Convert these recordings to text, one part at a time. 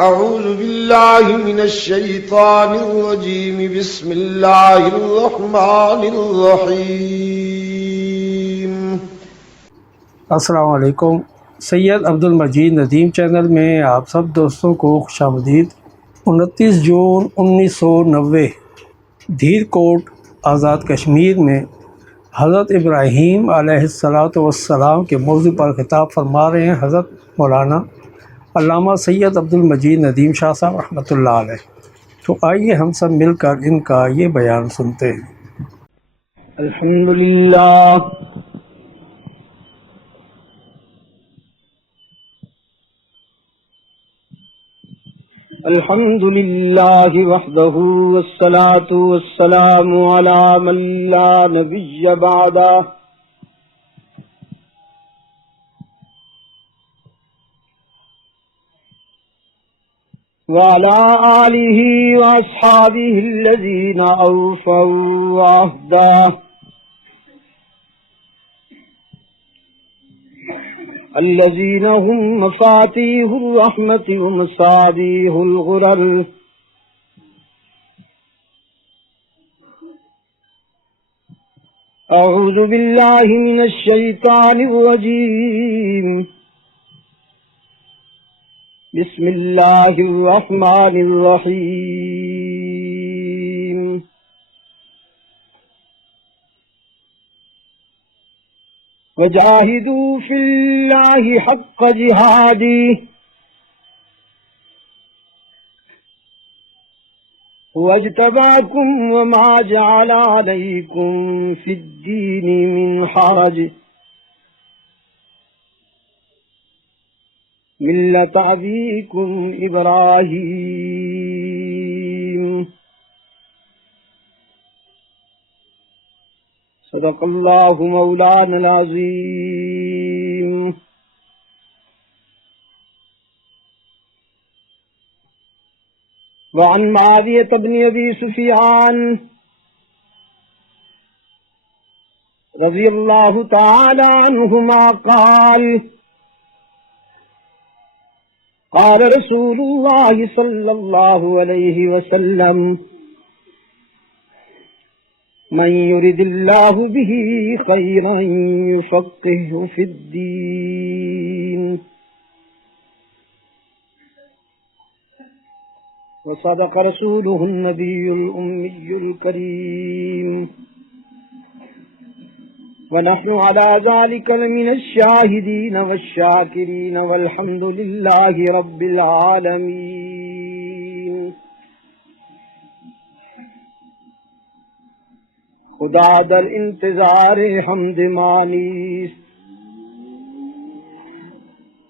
أعوذ بالله من الشيطان الرجيم بسم الله الرحمن الرحيم السلام علیکم۔ سید عبد المجید ندیم چینل میں آپ سب دوستوں کو خوش آمدید۔ 29 جون 1990 دھیر کوٹ آزاد کشمیر میں حضرت ابراہیم علیہ السلام کے موضوع پر خطاب فرما رہے ہیں حضرت مولانا علامہ سید عبد المجید ندیم شاہ صاحب رحمۃ اللہ علیہ۔ تو آئیے ہم سب مل کر ان کا یہ بیان سنتے ہیں۔ الحمدللہ الحمدللہ وحدہ والصلاة والسلام علی من لا نبی بعدہ وعلى آلہ واصحابہ الذین اوفوا عہدہ الذين هم مفاتيح الرحمة ومصابيح الغرر أعوذ بالله من الشيطان الرجيم بسم الله الرحمن الرحيم وجاهدوا في الله حق جهاده واجتباكم وما جعل عليكم في الدين من حرج ملة أبيكم إبراهيم صدق الله مولانا العظيم وعن معاوية بن أبي سفيان رضي الله تعالى عنهما قال قال رسول الله صلى الله عليه وسلم من يرد الله به خيرا يفقهه في الدين وصدق رسوله النبي الأمي الكريم ونحن على ذلك من الشاهدين والشاكرين والحمد لله رب العالمين۔ خدا در انتظار حمد مانیست،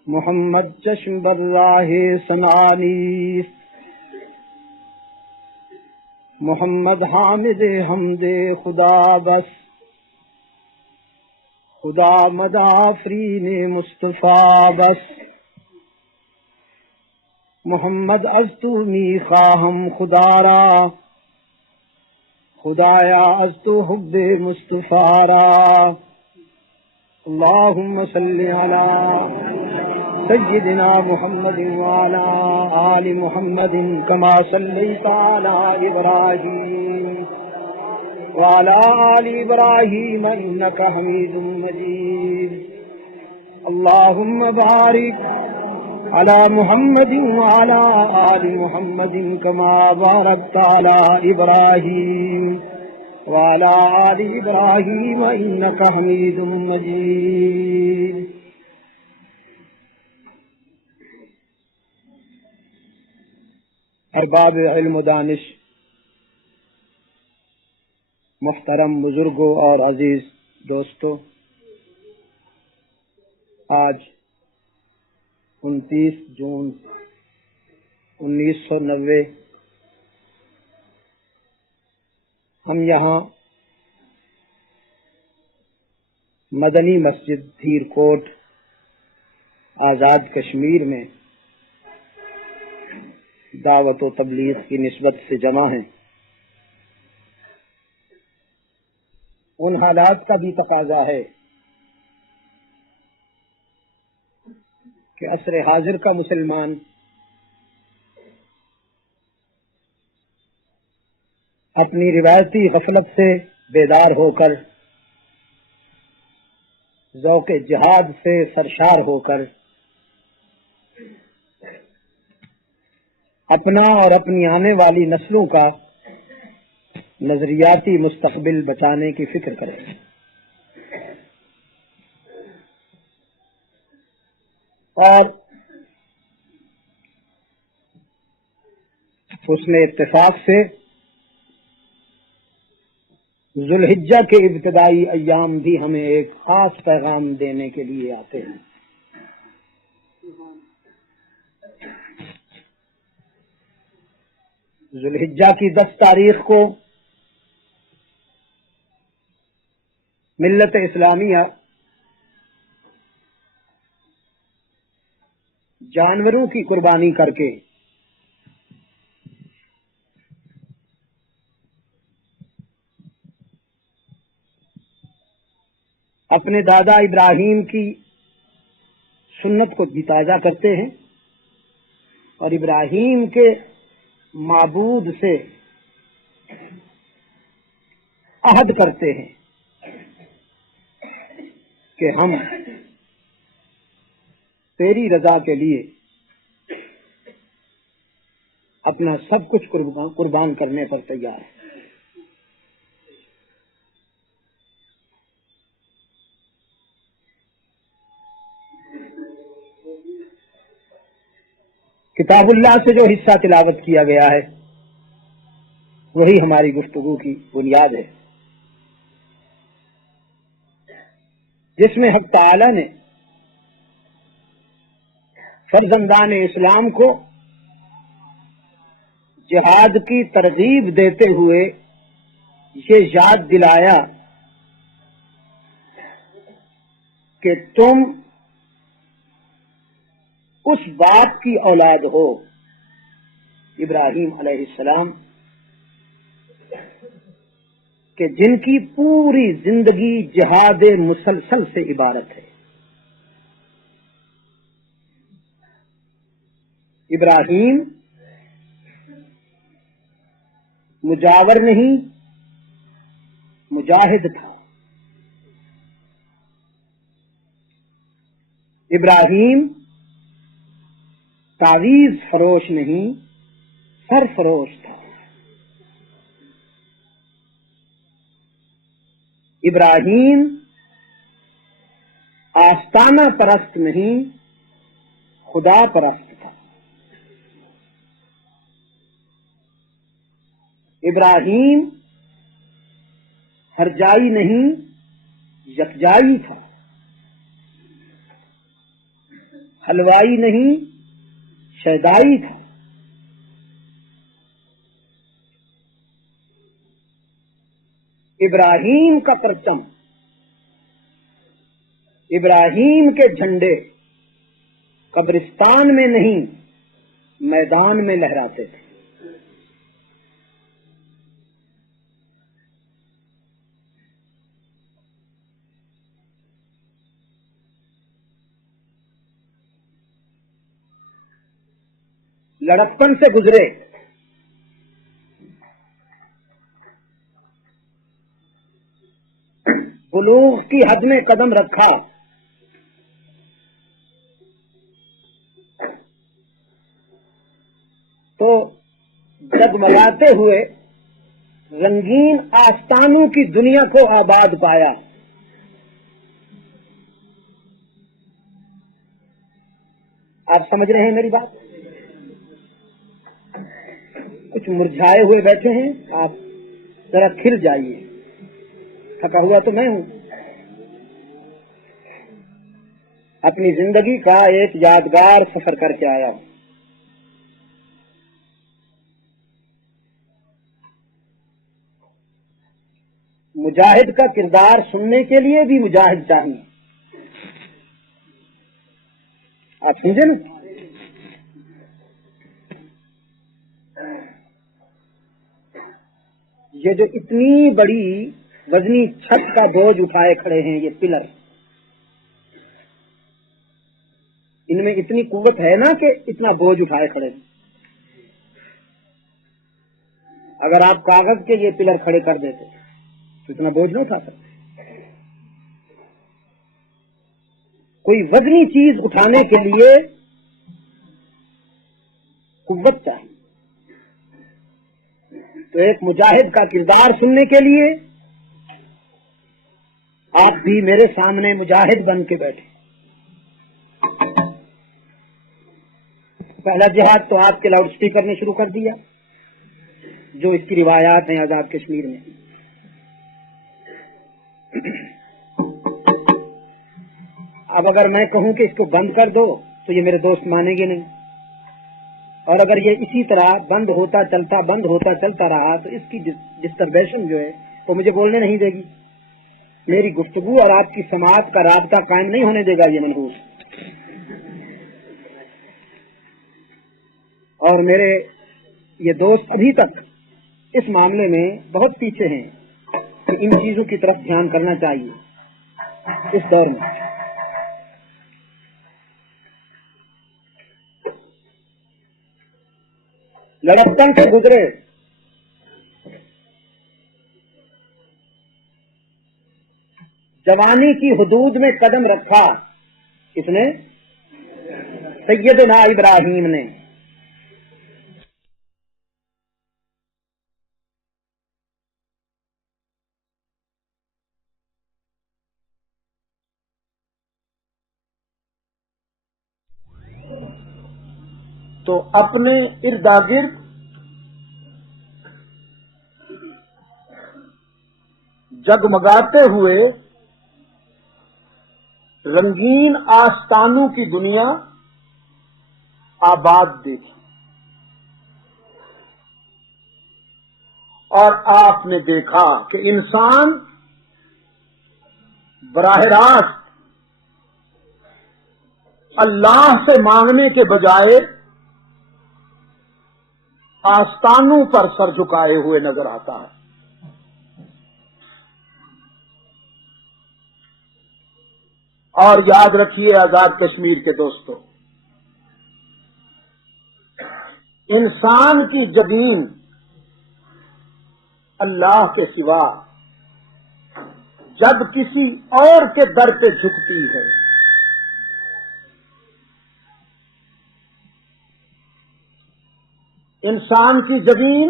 محمد چشم بر راہ سنانیست، محمد حامد حمد خدا بس، خدا مدافرین مصطفیٰ بس، محمد از تو می خواہم خدا را، خدایا از تو حب مصطفیٰ را۔ اللہم صلی علی سیدنا محمد وعلی آل محمد کما صلیت علی ابراہیم وعلى آل إبراهيم إنك حميد مجيد۔ اللهم بارك على محمد وعلى آل محمد كما باركت على إبراهيم وعلى آل إبراهيم إنك حميد مجيد۔ ارباب علم و دانش، محترم بزرگوں اور عزیز دوستو، آج 29 جون 1990 ہم یہاں مدنی مسجد دھیر کوٹ آزاد کشمیر میں دعوت و تبلیغ کی نسبت سے جمع ہیں۔ ان حالات کا بھی تقاضا ہے کہ عصر حاضر کا مسلمان اپنی روایتی غفلت سے بیدار ہو کر، ذوق جہاد سے سرشار ہو کر اپنا اور اپنی آنے والی نسلوں کا نظریاتی مستقبل بچانے کی فکر کریں۔ اور حسن اتفاق سے ذوالحجہ کے ابتدائی ایام بھی ہمیں ایک خاص پیغام دینے کے لیے آتے ہیں۔ ذوالحجہ کی 10 تاریخ کو ملت اسلامیہ جانوروں کی قربانی کر کے اپنے دادا ابراہیم کی سنت کو بھی تازہ کرتے ہیں اور ابراہیم کے معبود سے عہد کرتے ہیں کہ ہم تیری رضا کے لیے اپنا سب کچھ قربان کرنے پر تیار ہیں۔ کتاب اللہ سے جو حصہ تلاوت کیا گیا ہے وہی ہماری گفتگو کی بنیاد ہے، جس میں حق تعالی نے فرزندان اسلام کو جہاد کی ترغیب دیتے ہوئے یہ یاد دلایا کہ تم اس باپ کی اولاد ہو، ابراہیم علیہ السلام، کہ جن کی پوری زندگی جہاد مسلسل سے عبارت ہے۔ ابراہیم مجاور نہیں، مجاہد تھا۔ ابراہیم تعویذ فروش نہیں، سرفروش تھا۔ ابراہیم آستانہ پرست نہیں، خدا پرست تھا۔ ابراہیم ہرجائی نہیں، یکجائی تھا۔ حلوائی نہیں، شیدائی تھا۔ ابراہیم کا پرچم، ابراہیم کے جھنڈے قبرستان میں نہیں، میدان میں لہراتے تھے۔ لڑکپن سے گزرے، بلوغ کی حد میں قدم رکھا، تو جگمگاتے ہوئے رنگین آستانوں کی دنیا کو آباد پایا۔ آپ سمجھ رہے ہیں میری بات؟ کچھ مرجھائے ہوئے بیٹھے ہیں، آپ ذرا کھل جائیے۔ تھکا ہوا تو میں ہوں۔ اپنی زندگی کا ایک یادگار سفر کر کے آیا ہوں۔ مجاہد کا کردار سننے کے لیے بھی مجاہد چاہیے۔ آپ سمجھے نا؟ یہ جو اتنی بڑی وزنی چھت کا بوجھ اٹھائے کھڑے ہیں، یہ پلر، ان میں اتنی قوت ہے نا کہ اتنا بوجھ اٹھائے کھڑے ہیں۔ اگر آپ کاغذ کے یہ پلر کھڑے کر دیتے تو اتنا بوجھ نہ اٹھا سکتے. کوئی وزنی چیز اٹھانے کے لیے قوت چاہیے. تو ایک مجاہد کا کردار سننے کے لیے آپ بھی میرے سامنے مجاہد بن کے بیٹھے. پہلا جہاد تو آپ کے لاؤڈ اسپیکر نے شروع کر دیا، جو اس کی روایات ہیں آزاد کشمیر میں. اب اگر میں کہوں کہ اس کو بند کر دو تو یہ میرے دوست مانیں گے نہیں، اور اگر یہ اسی طرح بند ہوتا چلتا رہا تو اس کی ڈسٹربیشن جو ہے وہ مجھے بولنے نہیں دے گی. میری گفتگو اور آپ کی سماعت کا رابطہ قائم نہیں ہونے دے گا یہ منحوس. اور میرے یہ دوست ابھی تک اس معاملے میں بہت پیچھے ہیں کہ ان چیزوں کی طرف دھیان کرنا چاہیے اس دور میں. لڑکپن سے گزرے، جوانی کی حدود میں قدم رکھا کس نے؟ سیدنا ابراہیم نے. تو اپنے اردا گرد جگمگاتے ہوئے رنگین آستانوں کی دنیا آباد دیکھی، اور آپ نے دیکھا کہ انسان براہ راست اللہ سے مانگنے کے بجائے آستانوں پر سر جھکائے ہوئے نظر آتا ہے. اور یاد رکھیے آزاد کشمیر کے دوستوں، انسان کی جبین اللہ کے سوا جب کسی اور کے در پہ جھکتی ہے انسان کی جبین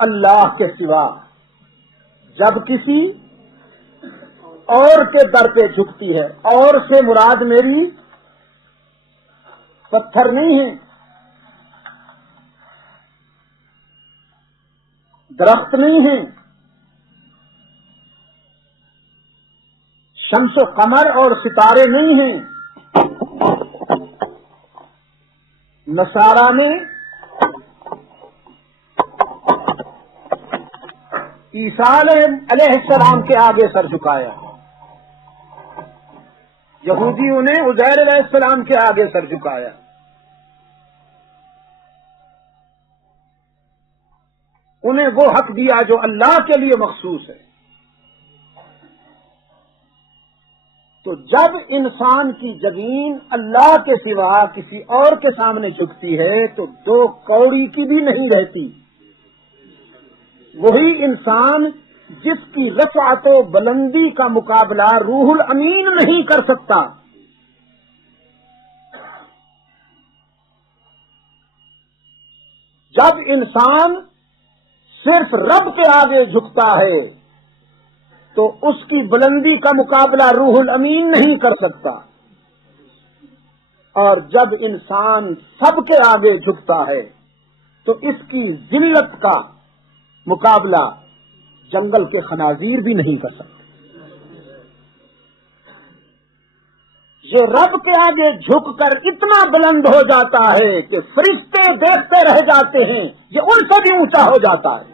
اللہ کے سوا جب کسی اور کے در پہ جھکتی ہے، اور سے مراد میری پتھر نہیں ہے، درخت نہیں ہے، شمس و قمر اور ستارے نہیں ہیں. نصارہ نے عیسیٰ علیہ السلام کے آگے سر جھکایا، یہودیوں نے عزیر علیہ السلام کے آگے سر جھکایا. انہیں وہ حق دیا جو اللہ کے لیے مخصوص ہے. تو جب انسان کی جبین اللہ کے سوا کسی اور کے سامنے جھکتی ہے تو دو کوڑی کی بھی نہیں رہتی. وہی انسان جس کی رفعت و بلندی کا مقابلہ روح الامین نہیں کر سکتا، جب انسان صرف رب کے آگے جھکتا ہے تو اس کی بلندی کا مقابلہ روح الامین نہیں کر سکتا، اور جب انسان سب کے آگے جھکتا ہے تو اس کی ذلت کا مقابلہ جنگل کے خنازیر بھی نہیں کر سکتے. یہ رب کے آگے جھک کر اتنا بلند ہو جاتا ہے کہ فرشتے دیکھتے رہ جاتے ہیں، یہ ان سے بھی اونچا ہو جاتا ہے.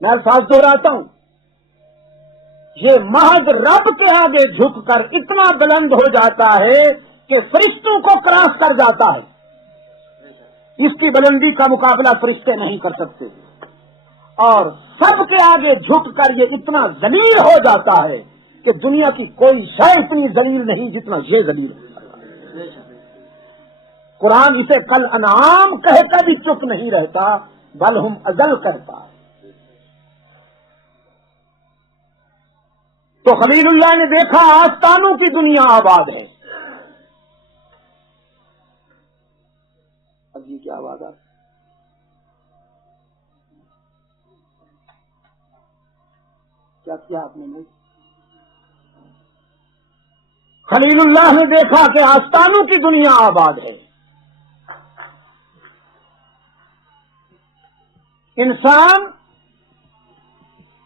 میں الفاظ دہراتا ہوں، یہ محض رب کے آگے جھک کر اتنا بلند ہو جاتا ہے کہ فرشتوں کو کراس کر جاتا ہے. اس کی بلندی کا مقابلہ فرشتے نہیں کر سکتے، اور سب کے آگے جھک کر یہ اتنا ذلیل ہو جاتا ہے کہ دنیا کی کوئی شے اتنی ذلیل نہیں جتنا یہ ذلیل ہے. قرآن اسے کل انعام کہہ کر بھی چپ نہیں رہتا، بل ہم ازل کرتا ہے۔ تو خلیل اللہ نے دیکھا آستانوں کی دنیا آباد ہے۔ اب یہ کیا آواز ہے؟ کیا آپ نے نہیں؟ خلیل اللہ نے دیکھا کہ آستانوں کی دنیا آباد ہے۔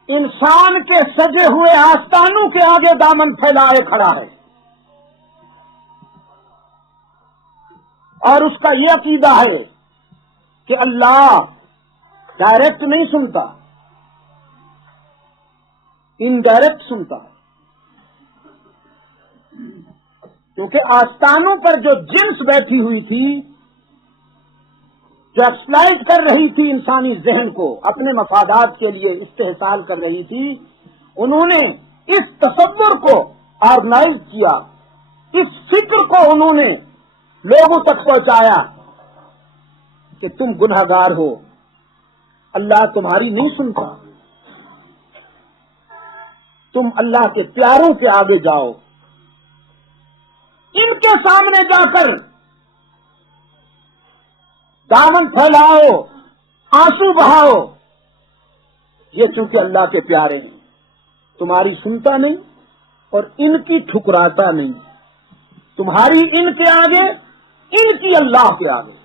انسان کے سجے ہوئے آستانوں کے آگے دامن پھیلائے کھڑا ہے، اور اس کا یہ عقیدہ ہے کہ اللہ ڈائریکٹ نہیں سنتا، انڈائریکٹ سنتا ہے، کیونکہ آستانوں پر جو جنس بیٹھی ہوئی تھی، جو ایکسپلائٹ کر رہی تھی انسانی ذہن کو، اپنے مفادات کے لیے استحصال کر رہی تھی، انہوں نے اس تصور کو آرگنائز کیا، اس فکر کو انہوں نے لوگوں تک پہنچایا کہ تم گنہگار ہو، اللہ تمہاری نہیں سنتا، تم اللہ کے پیاروں کے آگے جاؤ، ان کے سامنے جا کر دامن پھیلاؤ، آنسو بہاؤ، یہ چونکہ اللہ کے پیارے ہیں، تمہاری سنتا نہیں اور ان کی ٹھکراتا نہیں، تمہاری ان کے آگے، ان کی اللہ کے آگے۔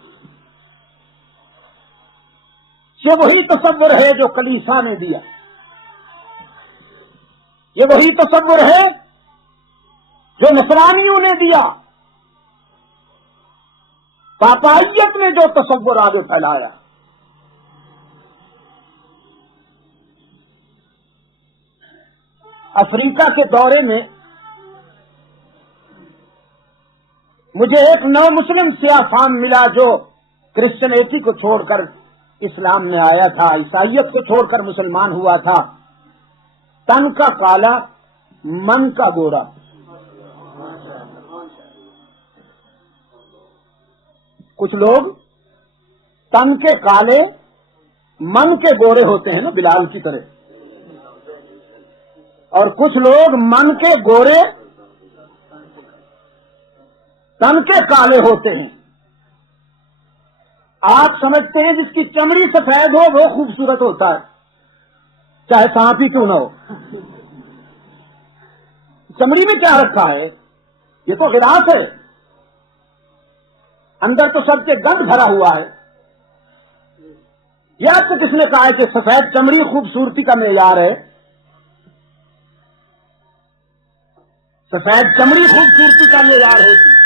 یہ وہی تصور ہے جو کلیسا نے دیا، یہ وہی تصور ہے جو نصرانیوں نے دیا، پاپائیت نے جو تصور آگے پھیلایا۔ افریقہ کے دورے میں مجھے ایک نو مسلم سیاہ فام ملا جو کرسچنیٹی کو چھوڑ کر اسلام میں آیا تھا، عیسائیت کو چھوڑ کر مسلمان ہوا تھا، تن کا کالا من کا گورا۔ کچھ لوگ تن کے کالے من کے گورے ہوتے ہیں نا، بلال کی طرح، اور کچھ لوگ من کے گورے تن کے کالے ہوتے ہیں۔ آپ سمجھتے ہیں جس کی چمڑی سفید ہو وہ خوبصورت ہوتا ہے، چاہے سانپ ہی کیوں نہ ہو۔ چمڑی میں کیا رکھا ہے؟ یہ تو غلاف ہے، اندر تو سب کے گند بھرا ہوا ہے۔ یہ آپ کو کس نے کہا ہے کہ سفید چمڑی خوبصورتی کا معیار ہے؟ سفید چمڑی خوبصورتی کا معیار ہوتی،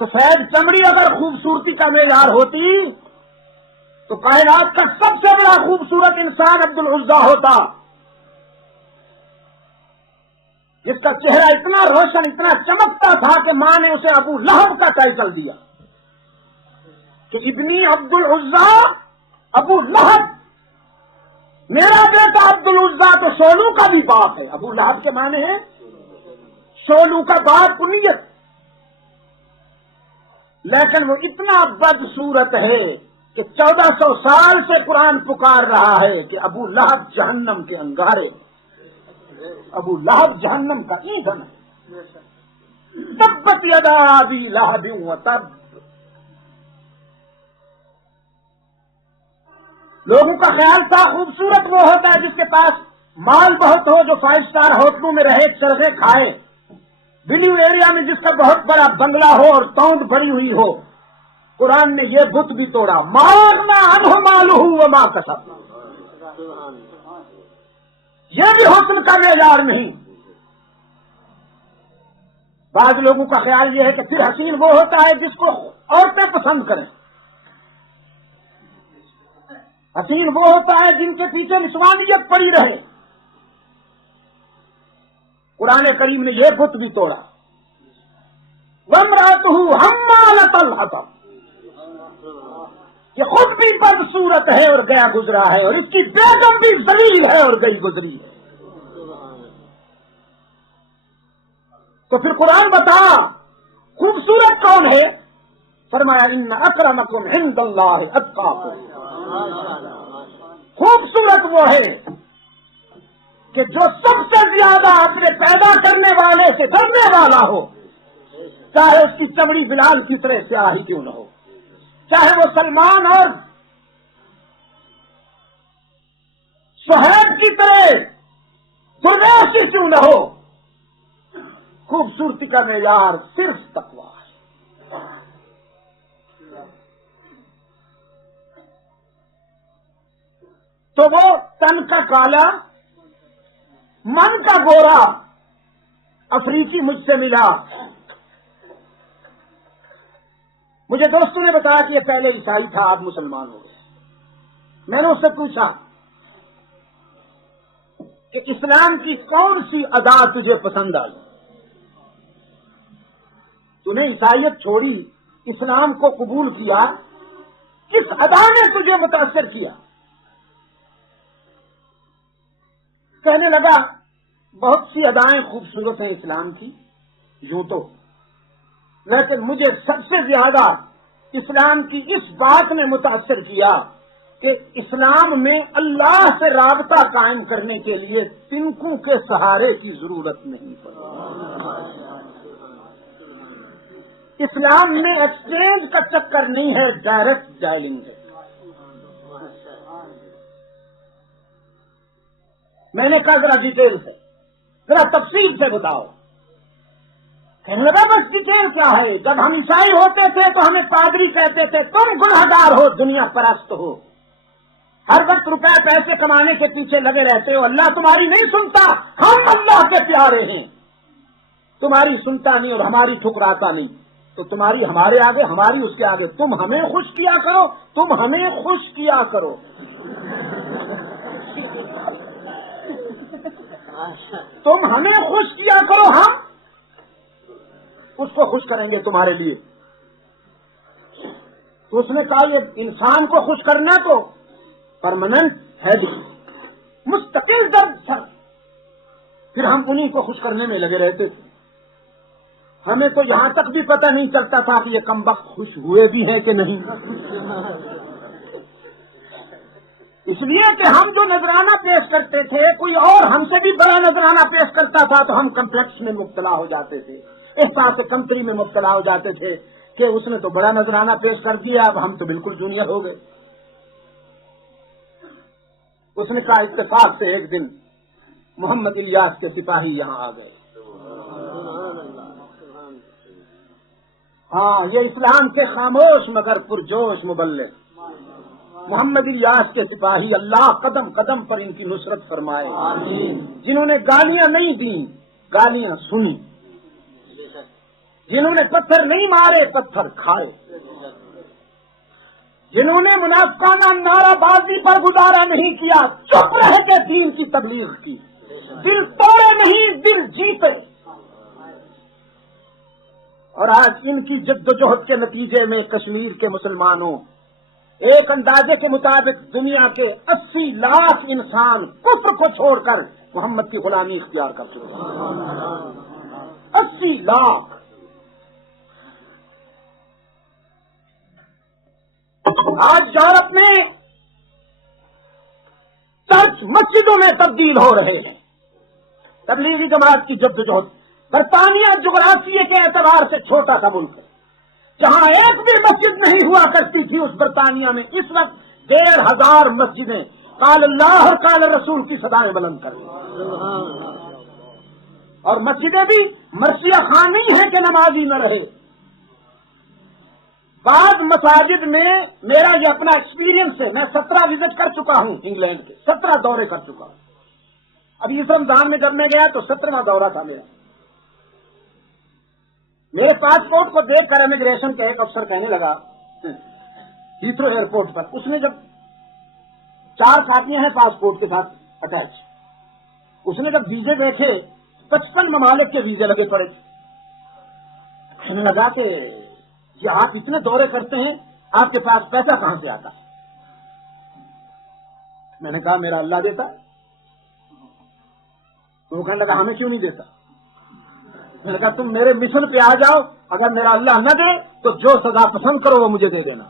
سفید چمڑی اگر خوبصورتی کا معیار ہوتی تو کائنات کا سب سے بڑا خوبصورت انسان عبد العزا ہوتا، جس کا چہرہ اتنا روشن، اتنا چمکتا تھا کہ ماں نے اسے ابو لہب کا ٹائٹل دیا کہ ابنی عبد العزا ابو لہب، میرا بیٹا عبد العزا تو سولو کا بھی باپ ہے۔ ابو لہب کے معنی ہے سولو کا باپ، کنیت، لیکن وہ اتنا بدصورت ہے کہ 1400 سال سے قرآن پکار رہا ہے کہ ابو لہب جہنم کے انگارے، ابو لہب جہنم کا ایندھن ہے۔ تبت یدا ابی لہب وتب۔ لوگوں کا خیال تھا خوبصورت وہ ہوتا ہے جس کے پاس مال بہت ہو، جو 5 اسٹار ہوٹلوں میں رہے، چرخے کھائے، ویلیو ایریا میں جس کا بہت بڑا بنگلہ ہو اور توند بڑی ہوئی ہو۔ قرآن نے یہ بت بھی توڑا، ما اغنی عنہ مالہ وما کسب۔ یہ بھی حسن کا معیار نہیں۔ بعض لوگوں کا خیال یہ ہے کہ پھر حسین وہ ہوتا ہے جس کو عورتیں پسند کریں، حسین وہ ہوتا ہے جن کے پیچھے نسوانیت پڑی رہے۔ قرآن کریم نے یہ بت بھی توڑا۔ وامرأتہ حمالۃ الحطب، یہ خود بھی بدصورت ہے اور گیا گزرا ہے، اور اس کی بیگم بھی ذلیل ہے اور گئی گزری ہے۔ تو پھر قرآن بتا خوبصورت کون ہے؟ فرمایا ان اکرمکم عند اللہ اتقاکم۔ خوبصورت وہ ہے کہ جو سب سے زیادہ اپنے پیدا کرنے والے سے ڈرنے والا ہو، چاہے اس کی چمڑی بلال کی طرح سیاہ ہی کیوں نہ ہو، چاہے وہ سلمان اور سہیب کی طرح درویش ہی کیوں نہ ہو، خوبصورتی کا معیار صرف تقویٰ ہے۔ تو وہ تن کا کالا من کا گورا افریقی مجھ سے ملا۔ مجھے دوستوں نے بتایا کہ یہ پہلے عیسائی تھا، اب مسلمان ہو گئے۔ میں نے اس سے پوچھا کہ اسلام کی کون سی ادا تجھے پسند آئی؟ تو نے عیسائیت چھوڑی، اسلام کو قبول کیا، کس ادا نے تجھے متاثر کیا؟ کہنے لگا بہت سی ادائیں خوبصورت ہیں اسلام کی یوں تو، لیکن مجھے سب سے زیادہ اسلام کی اس بات نے متاثر کیا کہ اسلام میں اللہ سے رابطہ قائم کرنے کے لیے تنکوں کے سہارے کی ضرورت نہیں پڑتی۔ اسلام میں ایکسچینج کا چکر نہیں ہے، ڈائریکٹ ڈائلنگ ہے۔ میں نے کہا ذرا ڈیٹیل سے، ذرا تفصیل سے بتاؤ۔ کہنے لگا بس ڈیٹیل کیا ہے، جب ہم عیسائی ہوتے تھے تو ہمیں پادری کہتے تھے تم گنہگار ہو، دنیا پرست ہو، ہر وقت روپے پیسے کمانے کے پیچھے لگے رہتے ہو، اللہ تمہاری نہیں سنتا، ہم اللہ کے پیارے ہیں، تمہاری سنتا نہیں اور ہماری ٹھکراتا نہیں، تو تمہاری ہمارے آگے، ہماری اس کے آگے، تم ہمیں خوش کیا کرو، تم ہمیں خوش کیا کرو۔ تم ہمیں خوش کیا کرو، ہم اس کو خوش کریں گے تمہارے لیے۔ تو اس نے کہا یہ انسان کو خوش کرنا تو پرماننٹ ہے، مستقل درد تھا۔ پھر ہم انہی کو خوش کرنے میں لگے رہتے تھے، ہمیں تو یہاں تک بھی پتہ نہیں چلتا تھا کہ یہ کمبخت خوش ہوئے بھی ہیں کہ نہیں، اس لیے کہ ہم جو نذرانہ پیش کرتے تھے کوئی اور ہم سے بھی بڑا نذرانہ پیش کرتا تھا تو ہم کمپلیکس میں مبتلا ہو جاتے تھے، احساس کمتری میں مبتلا ہو جاتے تھے کہ اس نے تو بڑا نذرانہ پیش کر دیا، اب ہم تو بالکل جونیئر ہو گئے۔ اس نے کہا اتفاق سے ایک دن محمد الیاس کے سپاہی یہاں آ گئے۔ ہاں، یہ اسلام کے خاموش مگر پرجوش مبلغ محمد الیاس کے سپاہی، اللہ قدم قدم پر ان کی نصرت فرمائے، جنہوں نے گالیاں نہیں دیں، گالیاں سنی، جنہوں نے پتھر نہیں مارے، پتھر کھائے، جنہوں نے منافقانہ نعرہ بازی پر گزارا نہیں کیا، چپ رہ کے دین کی تبلیغ کی، دل توڑے نہیں، دل جیتے۔ اور آج ان کی جدوجہد کے نتیجے میں کشمیر کے مسلمانوں، ایک اندازے کے مطابق دنیا کے 80 لاکھ انسان کفر کو چھوڑ کر محمد کی غلامی اختیار کر چکے ہیں۔ 80 لاکھ۔ آج یورپ میں چرچ مسجدوں میں تبدیل ہو رہے ہیں، تبلیغی جماعت کی جدوجہد۔ برطانیہ جغرافیے کے اعتبار سے چھوٹا سا ملک ہے، جہاں ایک بھی مسجد نہیں ہوا کرتی تھی، اس برطانیہ میں اس وقت 1500 مسجدیں قال اللہ اور قال رسول کی صدائیں بلند کر رہی ہیں، اور مسجدیں بھی مرثیہ خانی ہیں کہ نمازی نہ رہے۔ بعض مساجد میں میرا یہ اپنا ایکسپیرینس ہے، میں 17 وزٹ کر چکا ہوں انگلینڈ کے، 17 دورے کر چکا ہوں۔ ابھی اس رمضان میں جب میں گیا تو 17واں دورہ تھا میرا۔ میرے پاسپورٹ کو دیکھ کر امیگریشن کا ایک افسر کہنے لگا ہیتھرو ایئرپورٹ پر، اس نے جب 4 کاپیاں ہیں پاسپورٹ کے ساتھ اٹیچ، اس نے جب ویزے دیکھے 55 ممالک کے ویزے لگے پڑے، کہنے لگا کہ یہ آپ اتنے دورے کرتے ہیں، آپ کے پاس پیسہ کہاں سے آتا؟ میں نے کہا میرا اللہ دیتا ہے۔ تو وہ کہنے لگا ہمیں کیوں نہیں دیتا؟ میں نے کہا تم میرے مشن پہ آ جاؤ، اگر میرا اللہ نہ دے تو جو سزا پسند کرو وہ مجھے دے دینا،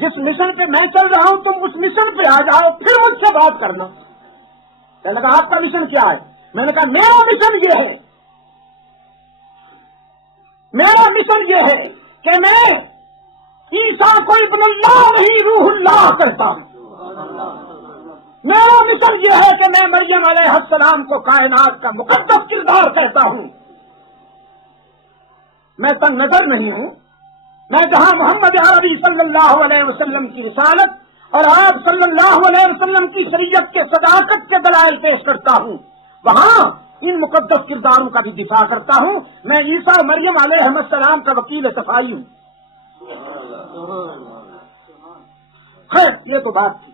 جس مشن پہ میں چل رہا ہوں تم اس مشن پہ آ جاؤ، پھر مجھ سے بات کرنا۔ کہنے لگا آپ کا مشن کیا ہے؟ میں نے کہا میرا مشن یہ ہے، میرا مشن یہ ہے کہ میں عیسیٰ کو ابن اللہ نہیں روح اللہ کہتا ہوں، میرا مشن یہ ہے کہ میں مریم علیہ السلام کو کائنات کا مقدس کردار کہتا ہوں۔ میں تنگ نظر نہیں ہوں، میں جہاں محمد عربی صلی اللہ علیہ وسلم کی رسالت اور آپ صلی اللہ علیہ وسلم کی شریعت کے صداقت کے دلائل پیش کرتا ہوں، وہاں ان مقدس کرداروں کا بھی دفاع کرتا ہوں۔ میں عیسیٰ اور مریم علیہ السلام کا وکیل صفائی ہوں۔ خیر یہ تو بات تھی۔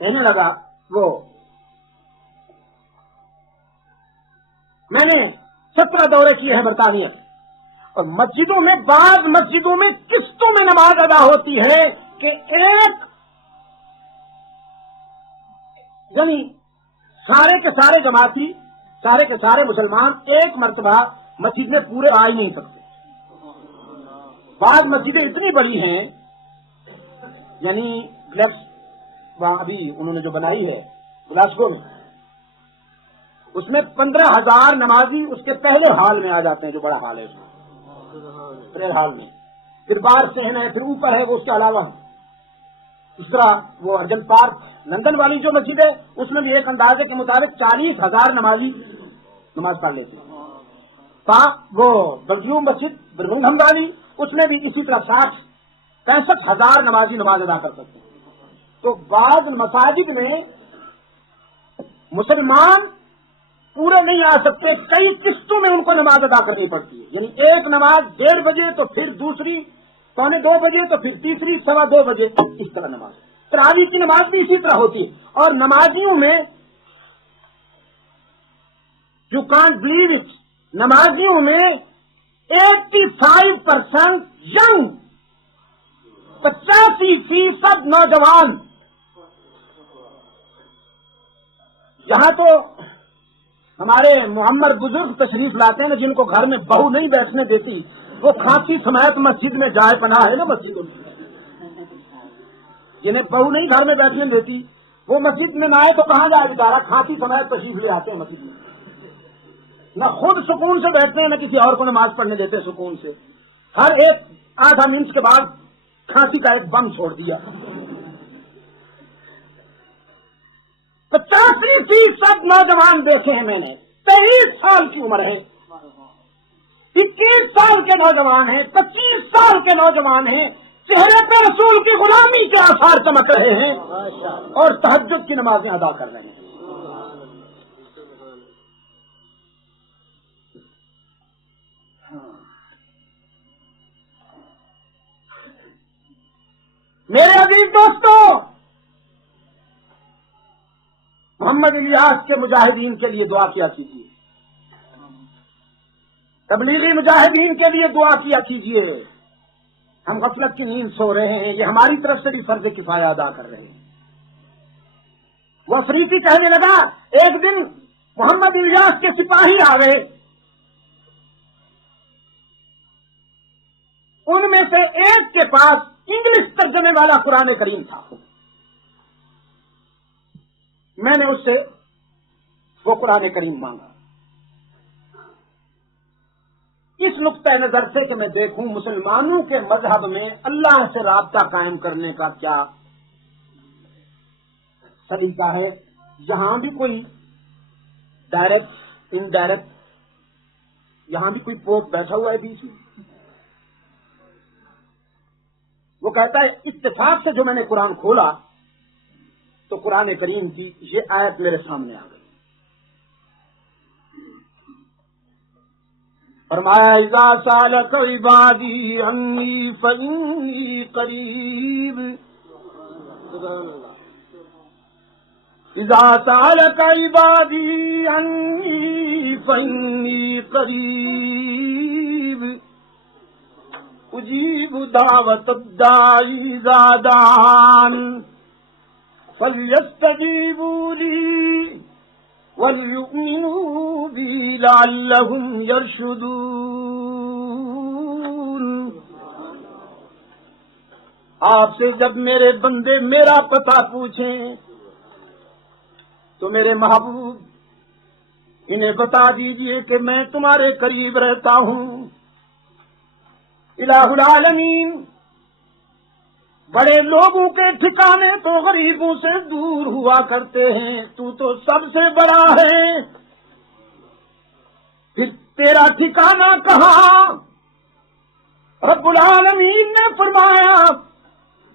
کہنے لگا وہ میں نے 17 دورے کیے ہیں برطانیہ، اور مسجدوں میں، بعض مسجدوں میں قسطوں میں نماز ادا ہوتی ہے کہ ایک یعنی سارے کے سارے جماعتی، سارے کے سارے مسلمان ایک مرتبہ مسجد میں پورے آ ہی نہیں سکتے۔ بعض مسجدیں اتنی بڑی ہیں، یعنی بلیکس وہاں ابھی انہوں نے جو بنائی ہے گلاسگو میں، اس میں 15,000 نمازی اس کے پہلے ہال میں آ جاتے ہیں، جو بڑا ہال ہے اس میں، پریئر ہال میں، پھر باہر صحن ہے، پھر اوپر ہے وہ اس کے علاوہ۔ اس طرح وہ ارجن پارک لندن والی جو مسجد ہے اس میں بھی ایک اندازے کے مطابق 40,000 نمازی نماز پڑھ لیتے ہیں۔ وہ بلجیوم مسجد برمنگھم والی، اس میں بھی اسی طرح 60-65,000 نمازی نماز ادا کر سکتے ہیں۔ تو بعض مساجد میں مسلمان پورے نہیں آ سکتے، کئی قسطوں میں ان کو نماز ادا کرنی پڑتی ہے، یعنی ایک نماز 1:30 بجے تو پھر دوسری 1:45 بجے تو پھر تیسری 2:15 بجے، اس طرح نماز۔ تراویح کی نماز بھی اسی طرح ہوتی ہے، اور نمازیوں میں یو کانٹ بلیو اٹ، نمازیوں میں 85% ینگ، 85% نوجوان۔ یہاں تو ہمارے محمد بزرگ تشریف لاتے ہیں نا، جن کو گھر میں بہو نہیں بیٹھنے دیتی، وہ کھانسی سمیت مسجد میں جائے پناہ ہے نا مسجدوں میں، جنہیں بہو نہیں گھر میں بیٹھنے دیتی وہ مسجد میں نہ آئے تو کہاں جائے بیچارہ، کھانسی سمیت تشریف لے آتے ہیں مسجد میں، نہ خود سکون سے بیٹھتے ہیں نہ کسی اور کو نماز پڑھنے دیتے سکون سے، ہر ایک آدھا منٹ کے بعد کھانسی کا ایک بم چھوڑ دیا۔ 85% نوجوان دیکھے ہیں میں نے، 23 سال کی عمر ہے، 21 سال کے نوجوان ہیں، 25 سال کے نوجوان ہیں، چہرے پہ رسول کی غلامی کے آثار چمک رہے ہیں اور تہجد کی نمازیں ادا کر رہے ہیں۔ میرے عزیز دوستو، محمد الیاس کے مجاہدین کے لیے دعا کیا کیجیے، تبلیغی مجاہدین کے لیے دعا کیا کیجیے۔ ہم غفلت کی نیند سو رہے ہیں، یہ ہماری طرف سے بھی فرض کفایہ ادا کر رہے ہیں۔ وہ افریقی کہنے لگا، ایک دن محمد الیاس کے سپاہی آ گئے، ان میں سے ایک کے پاس انگلش ترجمے والا قرآن کریم تھا، میں نے اس سے وہ قرآن کریم مانگا، اس نقطۂ نظر سے کہ میں دیکھوں مسلمانوں کے مذہب میں اللہ سے رابطہ قائم کرنے کا کیا طریقہ ہے، یہاں بھی کوئی ڈائریکٹ انڈائریکٹ، یہاں بھی کوئی پوپ بیٹھا ہوا ہے بیچ میں۔ وہ کہتا ہے اتفاق سے جو میں نے قرآن کھولا تو قرآن کریم کی یہ آیت میرے سامنے آ گئی، فرمایا اذا سالک عبادی انی فانی قریب، اذا سالک عبادی انی فانی قریب اجیب دعوت الداعی اذا دعان فلیستجیبوا لی وَلْيُؤْمِنُوا بِي لَعَلَّهُمْ يَرْشُدُونَ۔ آپ سے جب میرے بندے میرا پتہ پوچھیں تو میرے محبوب انہیں بتا دیجئے کہ میں تمہارے قریب رہتا ہوں۔ الہ العالمین، بڑے لوگوں کے ٹھکانے تو غریبوں سے دور ہوا کرتے ہیں، تو سب سے بڑا ہے، پھر تیرا ٹھکانہ کہاں؟ رب العالمین نے فرمایا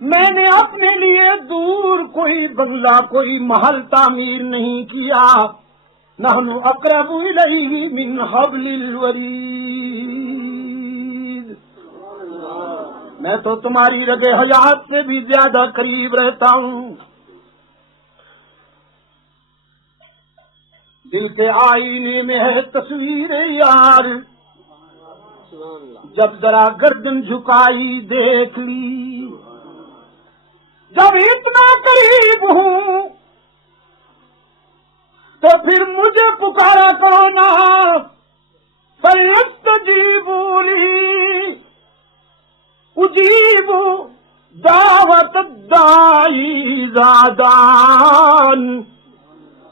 میں نے اپنے لیے دور کوئی بنگلہ کوئی محل تعمیر نہیں کیا، نحن اقرب الیہ من حبل الورید، میں تو تمہاری رگ حیات سے بھی زیادہ قریب رہتا ہوں۔ دل کے آئینے میں ہے تصویر یار، جب ذرا گردن جھکائی دیکھ لی، جب اتنا قریب ہوں تو پھر مجھے پکارا کرو نا، فَلْيَسْتَجِيبُوا لِي اجیب دعوت الداعی اذا دعان،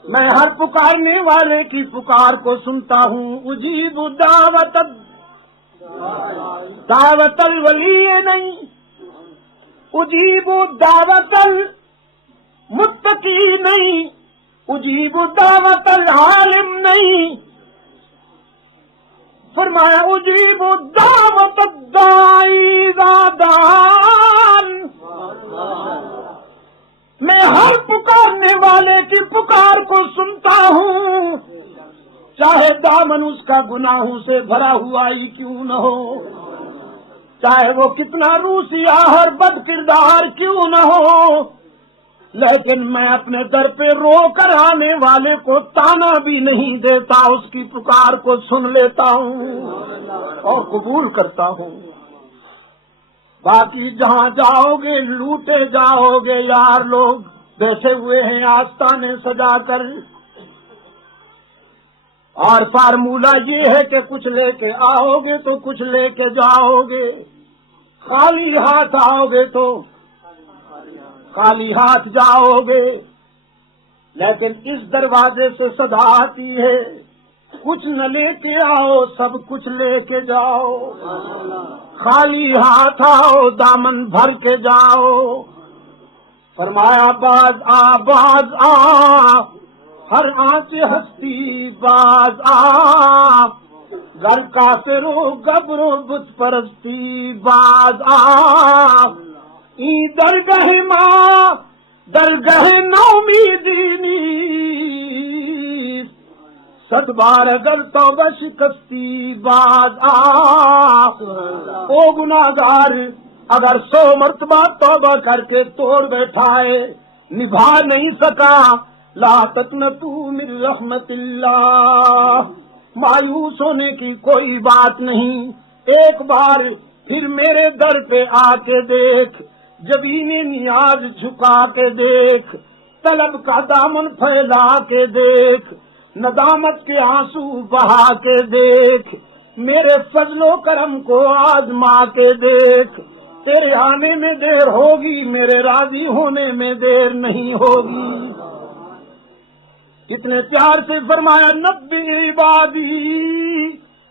میں ہر پکارنے والے کی پکار کو سنتا ہوں۔ اجیب دعوت الولی نہیں، اجیب دعوت المتقی نہیں، اجیب دعوت العالم نہیں، فرمایا اجیب دعوت الداعی اذا دعان، میں ہر پکارنے والے کی پکار کو سنتا ہوں، چاہے دامن اس کا گناہوں سے بھرا ہوا ہی کیوں نہ ہو، چاہے وہ کتنا روسیا ہر بد کردار کیوں نہ ہو، لیکن میں اپنے در پہ رو کر آنے والے کو تانا بھی نہیں دیتا، اس کی پکار کو سن لیتا ہوں اور قبول کرتا ہوں۔ باقی جہاں جاؤ گے لوٹے جاؤ گے، یار لوگ بیٹھے ہوئے ہیں آستانے سجا کر، اور فارمولہ یہ ہے کہ کچھ لے کے آؤ گے تو کچھ لے کے جاؤ گے، خالی ہاتھ آؤ گے تو خالی ہاتھ جاؤ گے۔ لیکن اس دروازے سے صدا آتی ہے کچھ نہ لے کے آؤ سب کچھ لے کے جاؤ، خالی ہاتھ آؤ دامن بھر کے جاؤ۔ فرمایا باز آ ہر آنچ ہستی باز آ، گھر کافر و گبر و بت پرستی باز آ، ای درگہ ماں درگہ نومیدی نیست، صد بار اگر توبہ شکستی باز آ، او گناہگار اگر 100 مرتبہ توبہ کر کے توڑ بیٹھائے نبھا نہیں سکا، لا تقنطوا من رحمت اللہ، مایوس ہونے کی کوئی بات نہیں، ایک بار پھر میرے در پہ آ کے دیکھ، جبین نیاز جھکا کے دیکھ، طلب کا دامن پھیلا کے دیکھ، ندامت کے آنسو بہا کے دیکھ، میرے فضل و کرم کو آزما کے دیکھ، تیرے آنے میں دیر ہوگی میرے راضی ہونے میں دیر نہیں ہوگی۔ کتنے پیار سے فرمایا نبی عبادی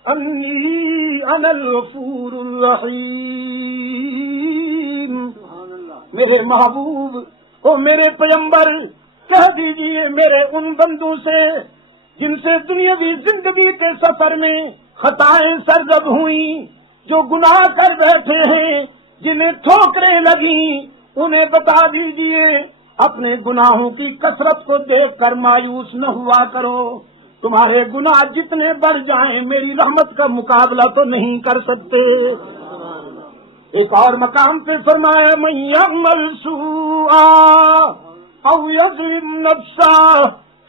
انی انا الغفور الرحیم، میرے محبوب کو میرے پیغمبر کہہ دیجئے میرے ان بندوں سے جن سے دنیاوی زندگی کے سفر میں خطائیں سرزد ہوئیں، جو گناہ کر بیٹھے ہیں، جنہیں ٹھوکریں لگیں، انہیں بتا دیجئے اپنے گناہوں کی کثرت کو دیکھ کر مایوس نہ ہوا کرو، تمہارے گناہ جتنے بڑھ جائیں میری رحمت کا مقابلہ تو نہیں کر سکتے۔ ایک اور مقام پہ فرمایا من یعمل سوءا او یظلم نفسا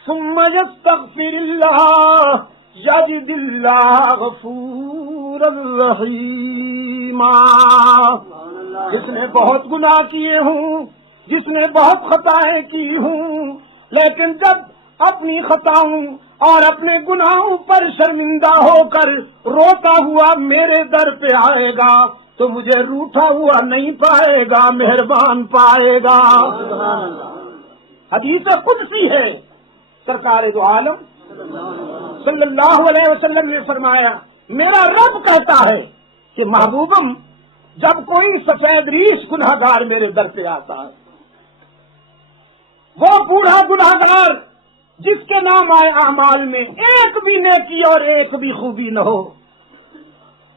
ثم یستغفر اللہ یجد اللہ غفورا رحیما، جس نے بہت گناہ کیے ہوں، جس نے بہت خطائیں کی ہوں، لیکن جب اپنی خطاؤں اور اپنے گناہوں پر شرمندہ ہو کر روتا ہوا میرے در پہ آئے گا تو مجھے روٹھا ہوا نہیں پائے گا، مہربان پائے گا۔ حدیث قدسی ہے، سرکار دو عالم صلی اللہ علیہ وسلم نے فرمایا، میرا رب کہتا ہے کہ محبوبم جب کوئی سفید ریش گناہگار میرے در پہ آتا ہے، وہ بوڑھا گناہگار جس کے نام آئے اعمال میں ایک بھی نیکی اور ایک بھی خوبی نہ ہو،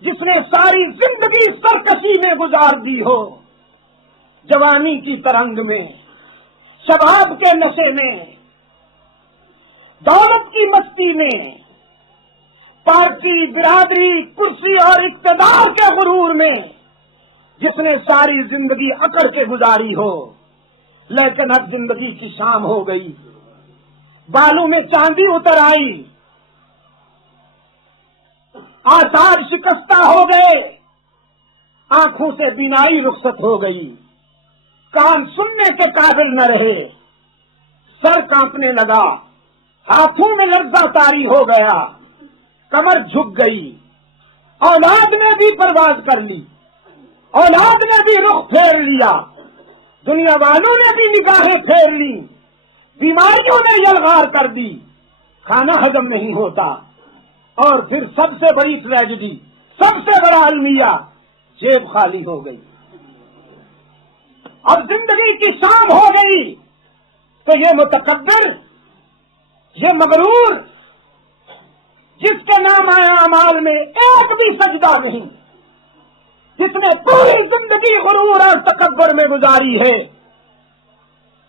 جس نے ساری زندگی سرکشی میں گزار دی ہو، جوانی کی ترنگ میں، شباب کے نشے میں، دولت کی مستی میں، پارٹی، برادری، کرسی اور اقتدار کے غرور میں جس نے ساری زندگی اکڑ کے گزاری ہو، لیکن اب زندگی کی شام ہو گئی، بالوں میں چاندی اتر آئی، آثار شکستہ ہو گئے، آنکھوں سے بینائی رخصت ہو گئی، کان سننے کے قابل نہ رہے، سر کانپنے لگا، ہاتھوں میں لرزہ طاری ہو گیا، کمر جھک گئی، اولاد نے بھی پرواز کر لی، اولاد نے بھی رخ پھیر لیا، دنیا والوں نے بھی نگاہیں پھیر لی، بیماریوں نے یلغار کر دی، کھانا ہضم نہیں ہوتا، اور پھر سب سے بڑی ٹریجڈی، سب سے بڑا المیہ، جیب خالی ہو گئی۔ اب زندگی کی شام ہو گئی تو یہ متکبر، یہ مغرور جس کے نام آیا اعمال میں ایک بھی سجدہ نہیں، جس نے پوری زندگی غرور اور تکبر میں گزاری ہے،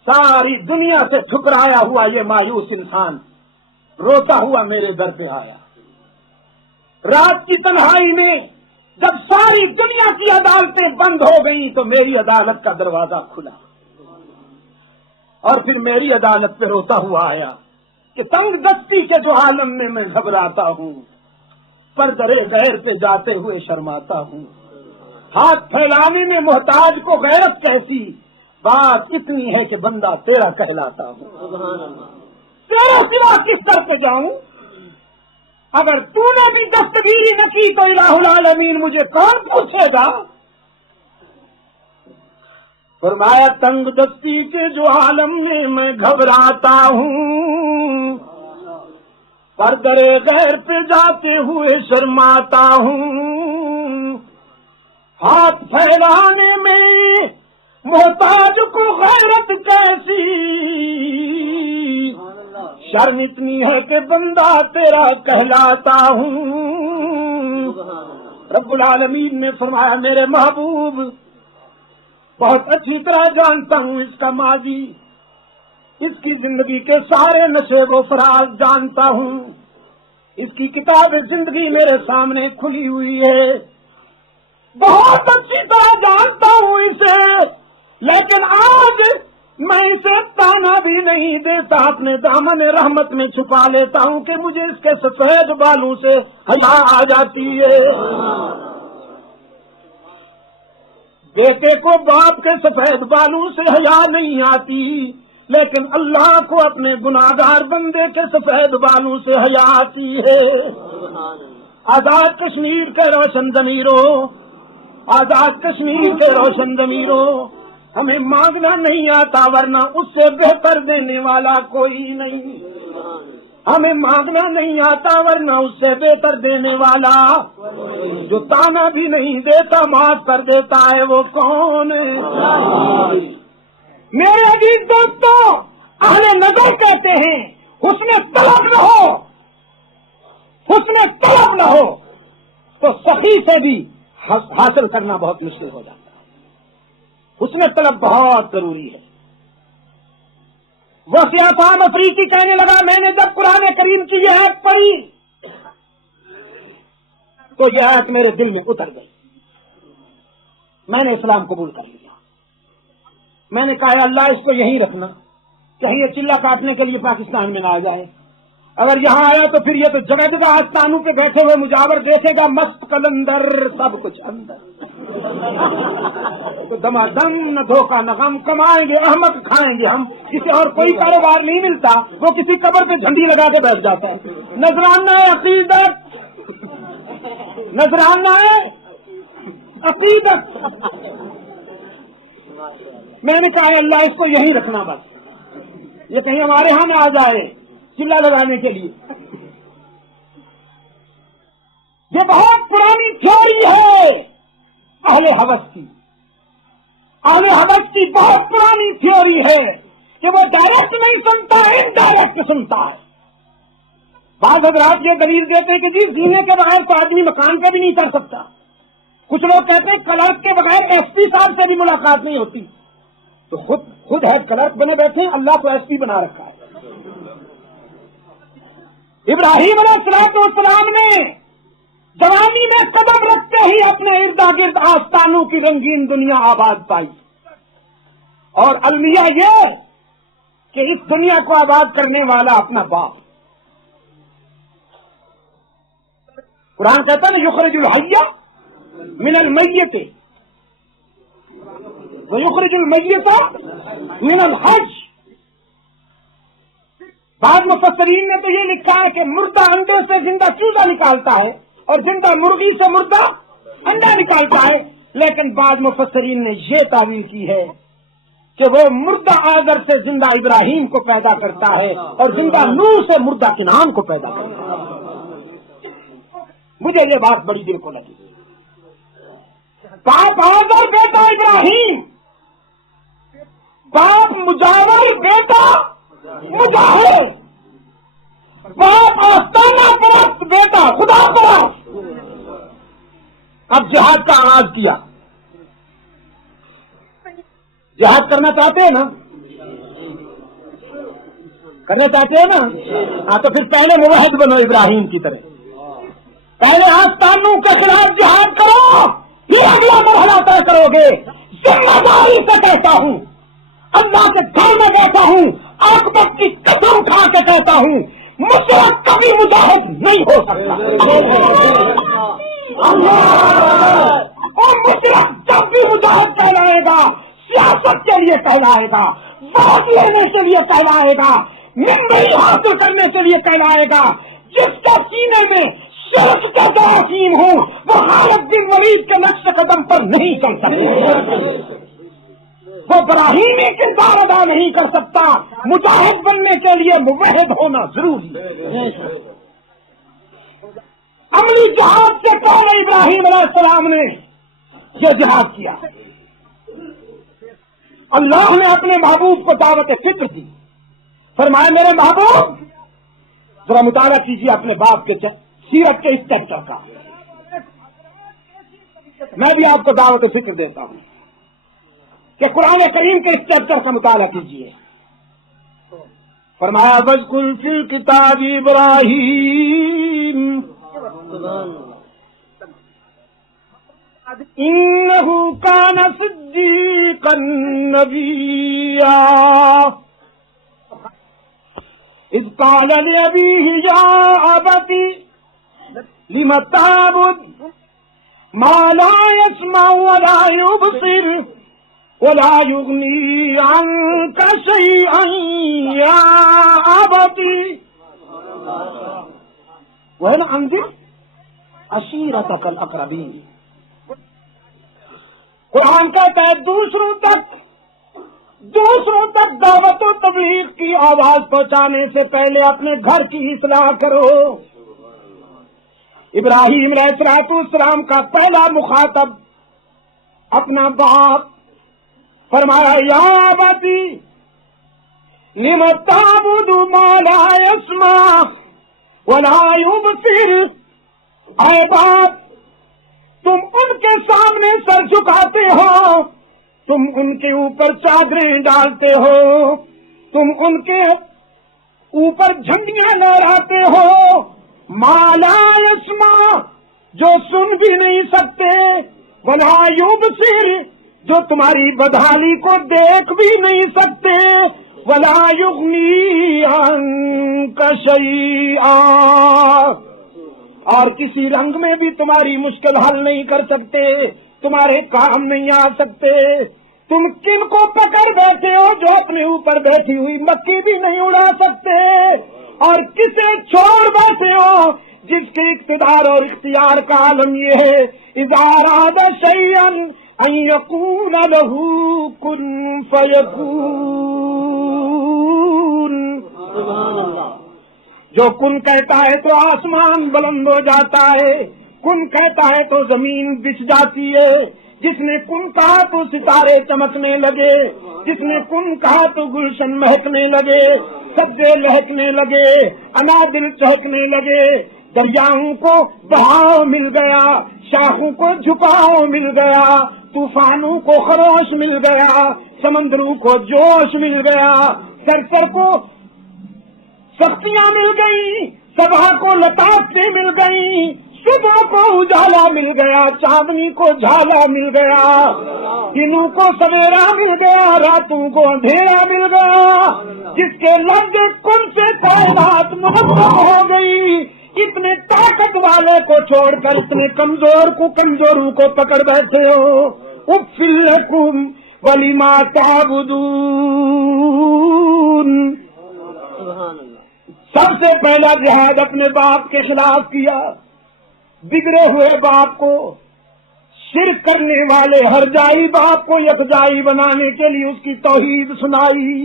ساری دنیا سے ٹھکرایا ہوا یہ مایوس انسان روتا ہوا میرے در پہ آیا۔ رات کی تنہائی میں جب ساری دنیا کی عدالتیں بند ہو گئیں تو میری عدالت کا دروازہ کھلا، اور پھر میری عدالت پہ روتا ہوا آیا کہ تنگ دستی کے جو عالم میں گھبراتا ہوں، پر درے غیر پہ جاتے ہوئے شرماتا ہوں، ہاتھ پھیلانے میں محتاج کو غیرت کیسی، بات اتنی ہے کہ بندہ تیرا کہلاتا ہوں، تیرا سوا کس طرح پہ جاؤں، اگر تو نے بھی دستگیری نہ کی تو الہ العالمین مجھے کون پوچھے گا۔ فرمایا تنگ دستی کے جو عالم میں گھبراتا ہوں، پر درے غیر پہ جاتے ہوئے شرماتا ہوں، ہاتھ پھیلانے میں محتاج کو غیرت کیسی، شرم اتنی ہے کہ بندہ تیرا کہلاتا ہوں۔ رب العالمین نے فرمایا میرے محبوب بہت اچھی طرح جانتا ہوں اس کا ماضی، اس کی زندگی کے سارے نشے و فراز جانتا ہوں، اس کی کتاب زندگی میرے سامنے کھلی ہوئی ہے، بہت اچھی طرح جانتا ہوں اسے، لیکن آج میں اسے تانا بھی نہیں دیتا، اپنے دامن رحمت میں چھپا لیتا ہوں کہ مجھے اس کے سفید بالوں سے حیا آ جاتی ہے۔ بیٹے کو باپ کے سفید بالوں سے حیا نہیں آتی، لیکن اللہ کو اپنے گناہگار بندے کے سفید بالوں سے حیا آتی ہے۔ آزاد کشمیر کے روشن ضمیروں، آزاد کشمیر کے روشن ضمیروں، ہمیں مانگنا نہیں آتا ورنہ اس سے بہتر دینے والا کوئی نہیں، ہمیں مانگنا نہیں آتا ورنہ اس سے بہتر دینے والا، جو تانا بھی نہیں دیتا معاف کر دیتا ہے وہ کون ہے؟ میرے عزیز دوستوں، اہل نظر کہتے ہیں حسن طلب نہ ہو، حسن طلب نہ ہو تو سخی سے بھی حاصل کرنا بہت مشکل ہو جاتا ہے، حسن طلب بہت ضروری ہے۔ وسیع فام افریقی کہنے لگا میں نے جب قرآن کریم کی یہ آیت پڑھی تو یہ آیت میرے دل میں اتر گئی، میں نے اسلام قبول کر لیا، میں نے کہا اللہ اس کو یہیں رکھنا، کہیں یہ چلا کاٹنے کے لیے پاکستان میں نہ آ جائے، اگر یہاں آیا تو پھر یہ تو جگہ جگہ آستانوں پہ بیٹھے ہوئے مجاور دیکھے گا، مست قلندر سب کچھ اندر۔ تو دمادم نہ دھوکہ نہ غم، کمائیں گے احمد کھائیں گے ہم، کسی اور کوئی کاروبار نہیں ملتا، وہ کسی قبر پہ جھنڈی لگا کے بیٹھ جاتا ہے۔ نذرانہ عقیدت، نذرانہ عقیدت۔ میں نے کہا اللہ اس کو یہی رکھنا، بس یہ کہیں ہمارے ہاں میں آ جائے چلا لگانے کے لیے۔ یہ بہت پرانی تھیوری ہے اہل حوث کی، اہل حوث کی بہت پرانی تھیوری ہے کہ وہ ڈائریکٹ نہیں سنتا ہے، انڈائریکٹ سنتا ہے۔ بعض حضرات یہ دلیل دیتے ہیں کہ جی سینے کے بغیر تو آدمی مکان پہ بھی نہیں کر سکتا، کچھ لوگ کہتے ہیں کلرک کے بغیر ایس پی صاحب سے بھی ملاقات نہیں ہوتی، تو خود ہیڈ کلرک بنے بیٹھے ہیں، اللہ کو ایس پی بنا رکھا ہے۔ ابراہیم علیہ السلام نے جوانی میں قدم رکھتے ہی اپنے ارد گرد آستانوں کی رنگین دنیا آباد پائی، اور المیہ یہ کہ اس دنیا کو آباد کرنے والا اپنا باپ۔ قرآن کہتا ہے یخرج الحی من المیت ویخرج المیت من الحی۔ بعض مفسرین نے تو یہ لکھا ہے کہ مردہ انڈے سے زندہ چوزا نکالتا ہے اور زندہ مرغی سے مردہ انڈا نکالتا ہے، لیکن بعض مفسرین نے یہ تعویل کی ہے کہ وہ مردہ آذر سے زندہ ابراہیم کو پیدا کرتا ہے اور زندہ نوح سے مردہ کنعان کو پیدا کرتا ہے۔ مجھے یہ بات بڑی دل کو لگی۔ باپ آذر بیٹا ابراہیم، باپ مجاور بیٹا مجاہد، باپ آستانہ پرست بیٹا خدا پرست۔ اب جہاد کا آغاز کیا۔ جہاد کرنا چاہتے ہیں نا، کرنا چاہتے ہیں نا، ہاں تو پھر پہلے موحد بنو ابراہیم کی طرح، پہلے آستانوں کے خلاف جہاد کرو، پھر اگلا مرحلہ طے کرو گے۔ ذمہ داری سے کہتا ہوں، اللہ کے گھر میں بیٹھا ہوں، عاقبت کی قسم کھا کے کہتا ہوں، مشرک کبھی مجاہد نہیں ہو سکتا۔ اور مشرک جب بھی مجاہد کہلائے گا، سیاست کے لیے کہلائے گا، ووٹ لینے کے لیے کہلائے گا، ممبری حاصل کرنے کے لیے کہلائے گا۔ جس کے سینے میں شرک کا جراثیم ہوں وہ خالد بن ولید کے نقش قدم پر نہیں چل سکتے، وہ ابراہیمی کردار ادا نہیں کر سکتا۔ مجاہد بننے کے لیے موحد ہونا ضروری ہے۔ عملی جہاد سے پہلے ابراہیم علیہ السلام نے یہ جہاد کیا۔ اللہ نے اپنے محبوب کو دعوت فکر دی، فرمایا میرے محبوب ذرا مطالعہ کیجیے اپنے باپ کے سیرت کے اس چیپٹر کا۔ میں بھی آپ کو دعوت فکر دیتا ہوں کہ قرآن کریم کے اس چیپٹر کا مطالعہ کیجیے۔ فرمایا وَاذْكُرْ فِي الْكِتَابِ إِبْرَاهِيمَ إِنَّهُ كَانَ صِدِّيقًا نَبِيًّا إِذْ قَالَ لِأَبِيهِ يَا أَبَتِ لِمَ تَعْبُدُ مَا لَا يَسْمَعُ وَلَا يُبْصِرُ وَلَا يُغْنِي عَنْكَ شَيْئًا يَا أَبَتِ وَأَنذِرْ عَشِيرَتَكَ الْأَقْرَبِينَ۔ قرآن کہتا ہے دوسروں تک دعوت و تبلیغ کی آواز پہنچانے سے پہلے اپنے گھر کی اصلاح کرو۔ ابراہیم علیہ السلام کا پہلا مخاطب اپنا باپ، فرمایا یا ابتی لم تعبد ما لا يسمع ولا يبصر۔ اے باپ تم ان کے سامنے سر جھکاتے ہو، تم ان کے اوپر چادریں ڈالتے ہو، تم ان کے اوپر جھنڈیاں لہراتے ہو، ما لا يسمع جو سن بھی نہیں سکتے، ولا يبصر جو تمہاری بدحالی کو دیکھ بھی نہیں سکتے، ولا يغنی عنک شیئا اور کسی رنگ میں بھی تمہاری مشکل حل نہیں کر سکتے۔ تمہارے کام نہیں آ سکتے. تم کن کو پکڑ بیٹھے ہو جو اپنے اوپر بیٹھی ہوئی مکھی بھی نہیں اڑا سکتے, اور کسے چھوڑ بیٹھے ہو جس کے اقتدار اور اختیار کا عالم یہ ہے اذا اراد شیئا ان یقول له کن فیکون. جو کن کہتا ہے تو آسمان بلند ہو جاتا ہے, کن کہتا ہے تو زمین بچھ جاتی ہے. جس نے کن کہا تو ستارے چمکنے لگے, جس نے کن کہا تو گلشن مہکنے لگے, سبزے لہکنے لگے, انادل چہکنے لگے, دریاؤں کو بہاؤ مل گیا, شاخوں کو جھکاؤ مل گیا, طوفانوں کو خروش مل گیا, سمندروں کو جوش مل گیا, سرسر کو سختیاں مل گئی, صبح کو لطافتیں مل گئی, صبح کو اجالا مل گیا, چاندنی کو جھالا مل گیا, دنوں کو سویرا مل گیا, راتوں کو اندھیرا مل گیا. جس کے لفظ کن سے کائنات منظم ہو گئی. اتنے طاقت والے کو چھوڑ کر اتنے کمزوروں کو پکڑ بیٹھے ہو. اف لکم ولما تعبدون. سب سے پہلا جہاد اپنے باپ کے خلاف کیا, بگڑے ہوئے باپ کو, شرک کرنے والے ہر جائی باپ کو یکجائی بنانے کے لیے اس کی توحید سنائی.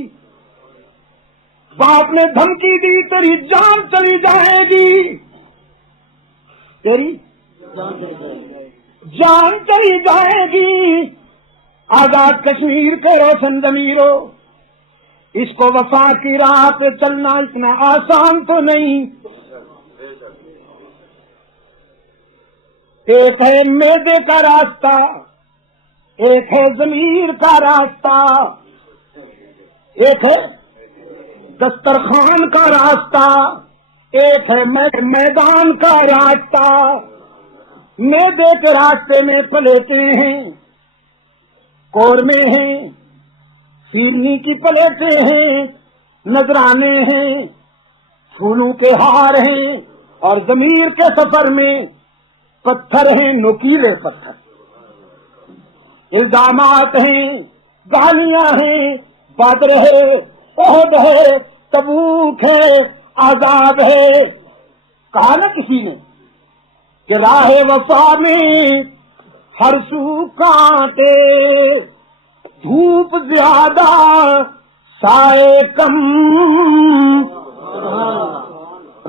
باپ نے دھمکی دی تیری جان چلی جائے گی, تیری جان چلی جائے گی. آزاد کشمیر کے روشن ضمیروں, اس کو وفا کی راہ پہ چلنا اتنا آسان تو نہیں. ایک ہے معدے کا راستہ, ایک ہے ضمیر کا راستہ, ایک ہے دسترخوان کا راستہ, ایک ہے میدان کا راستہ. معدے کے راستے میں پلیٹیں ہیں, قورمے ہیں, سیرنی کی پلیٹیں ہیں, نذرانے ہیں, پھولوں کے ہار ہیں, اور ضمیر کے سفر میں پتھر ہیں, نوکیلے پتھر, الزامات ہیں, گالیاں ہیں, بدر ہے, احد ہے, تبوک ہے, عذاب ہے. کہا نا کسی نے کہ راہ وفا میں ہر سو کانٹے, دھوپ زیادہ سائے کم.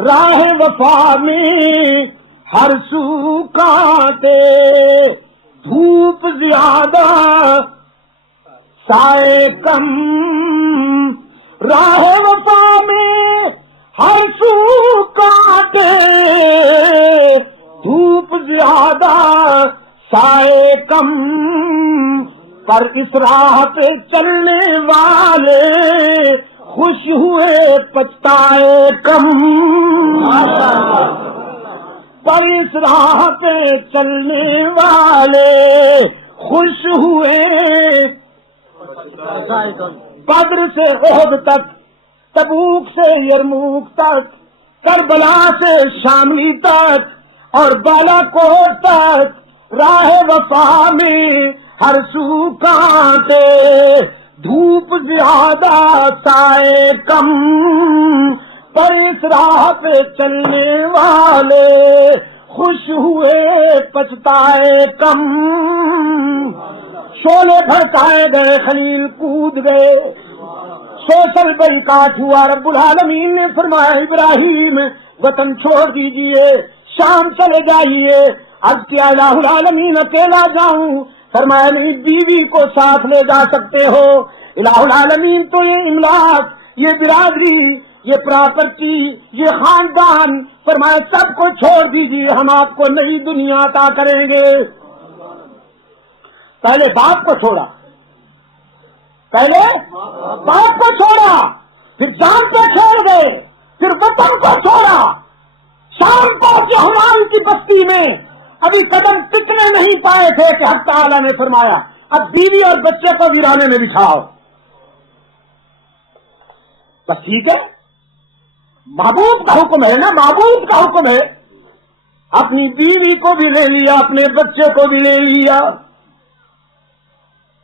راہ وفا میں ہر سو کانٹے, دھوپ زیادہ سائے کم. راہ وفا میں ہر سو کانٹے, دھوپ زیادہ سائے کم. پر اس راہ پہ چلنے والے خوش ہوئے پچھتائے کم. پر اس راہ پہ چلنے والے خوش ہوئے. بدر سے احد تک, تبوک سے یرموک تک, کربلا سے شامی تک, اور بالا کوٹ تک, راہ وفا میں ہر سو کانٹے, دھوپ زیادہ سائے کم. پر اس راہ پہ چلنے والے خوش ہوئے پچھتائے کم. شعلے بھڑکائے گئے, خلیل کود گئے, سوشل بائیکاٹ ہوا. رب العالمین نے فرمایا ابراہیم وطن چھوڑ دیجئے, شام چلے جائیے. عرض کیا الہ العالمین اکیلا جاؤں؟ فرمایا نہیں, بیوی کو ساتھ لے جا سکتے ہو. الہ العالمین تو یہ املاک, یہ برادری, یہ پراپرٹی, یہ خاندان, فرمایا سب کو چھوڑ دیجیے, ہم آپ کو نئی دنیا عطا کریں گے. پہلے باپ کو چھوڑا, پہلے باپ کو چھوڑا, پھر جان پہ چھوڑ گئے, پھر وطن کو چھوڑا. شام پہنچے ہماری کی بستی میں, ابھی قدم ٹکنے نہیں پائے تھے کہ حق تعالیٰ نے فرمایا اب بیوی اور بچے کو ویرانے میں بٹھاؤ. بس ٹھیک ہے, محبوب کا حکم ہے نا, محبوب کا حکم ہے. اپنی بیوی کو بھی لے لیا, اپنے بچے کو بھی لے لیا,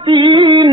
3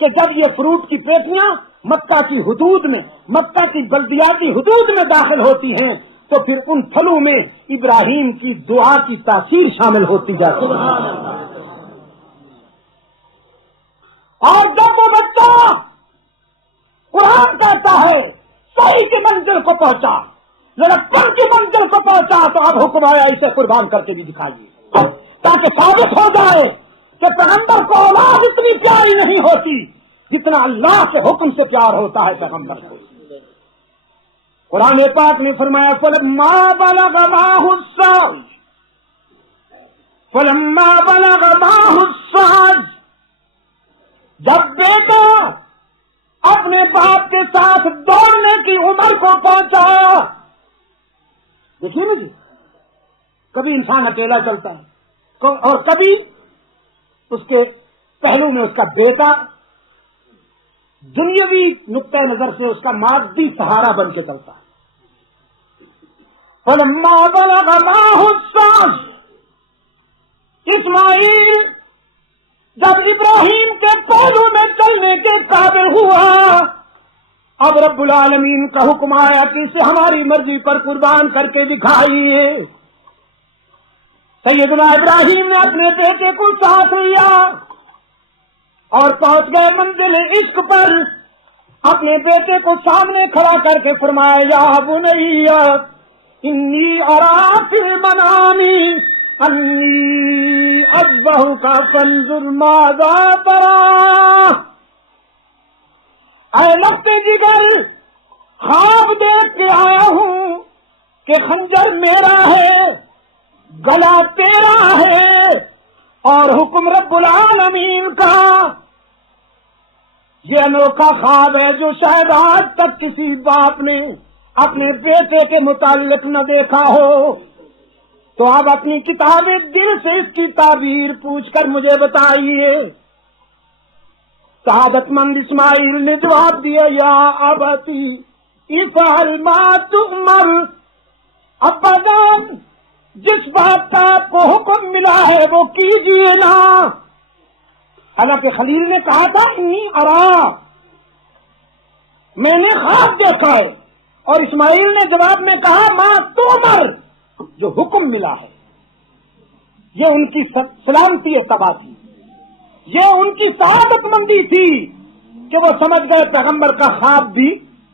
کہ جب یہ فروٹ کی پیٹیاں مکہ کی حدود میں، مکہ کی بلدیاتی حدود میں داخل ہوتی ہیں تو پھر ان پھلوں میں ابراہیم کی دعا کی تاثیر شامل ہوتی جاتی ہے۔ اور جب وہ بچہ قرآن کہتا ہے صحیح کی منزل کو پہنچا، لڑکپن کی منزل کو پہنچا، تو اب حکم آیا اسے قربان کر کے بھی دکھائیے، تاکہ ثابت ہو جائے کہ پیغمبر کو اولاد اتنی پیاری نہیں ہوتی جتنا اللہ کے حکم سے پیار ہوتا ہے پیغمبر کو۔ قرآن پاک نے فرمایا فلما بلغ معه السعي فلما بلغ معه السعي، جب بیٹا اپنے باپ کے ساتھ دوڑنے کی عمر کو پہنچا، دیکھیے نا جی، کبھی انسان اکیلا چلتا ہے اور کبھی اس کے پہلو میں اس کا بیٹا دنیاوی نقطۂ نظر سے اس کا مادی سہارا بن کے چلتا ہے۔ فلما بلغ معه السعي، اسماعیل جب ابراہیم کے پہلو میں چلنے کے قابل ہوا، اب رب العالمین کا حکم آیا کہ اسے ہماری مرضی پر قربان کر کے دکھائیے۔ سیدنا ابراہیم نے اپنے بیٹے کو ساتھ لیا اور پہنچ گئے منزل عشق پر، اپنے بیٹے کو سامنے کھڑا کر کے فرمایا یا بنی انی ارا فی المنام انی اذبحک فانظر ماذا تری۔ اے لفتے جگر، خواب دیکھ کے آیا ہوں کہ خنجر میرا ہے، گلا تیرا ہے، اور حکم رب العالمین کا۔ یہ انوکھا خواب ہے جو شاید آج تک کسی باپ نے اپنے بیٹے کے متعلق نہ دیکھا ہو، تو آپ اپنی کتاب دل سے اس کی تعبیر پوچھ کر مجھے بتائیے۔ سعادت مند اسماعیل نے جواب دیا یا ابتی افعل ما تؤمر، ابا جان جس بات کا آپ کو حکم ملا ہے وہ کیجیے نا۔ حالانکہ خلیل نے کہا تھا انی ارا، میں نے خواب دیکھا ہے، اور اسماعیل نے جواب میں کہا ما تؤمر، جو حکم ملا ہے۔ یہ ان کی سلامتی تباہ تھی، یہ ان کی سعادت مندی تھی کہ وہ سمجھ گئے پیغمبر کا خواب بھی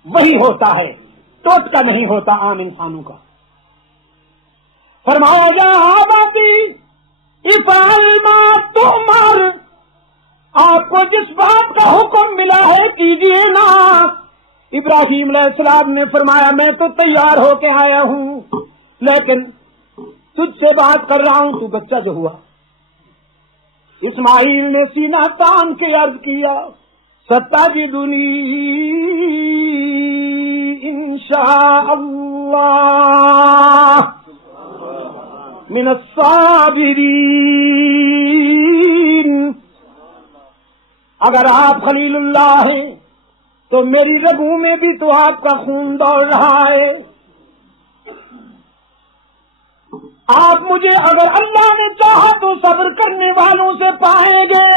وہی ہوتا ہے، ٹوٹ کا نہیں ہوتا عام انسانوں کا۔ فرمایا یا آبادی افعل ما تؤمر، آپ کو جس بات کا حکم ملا ہے کیجیے نا۔ ابراہیم علیہ السلام نے فرمایا میں تو تیار ہو کے آیا ہوں، لیکن تجھ سے بات کر رہا ہوں، تو بچہ جو ہوا۔ اسماعیل نے سینہ تان کے عرض کیا ستجدنی انشاء اللہ من الصابرین، اگر آپ خلیل اللہ ہیں تو میری رگوں میں بھی تو آپ کا خون دوڑ رہا ہے، آپ مجھے اگر اللہ نے چاہا تو صبر کرنے والوں سے پائیں گے۔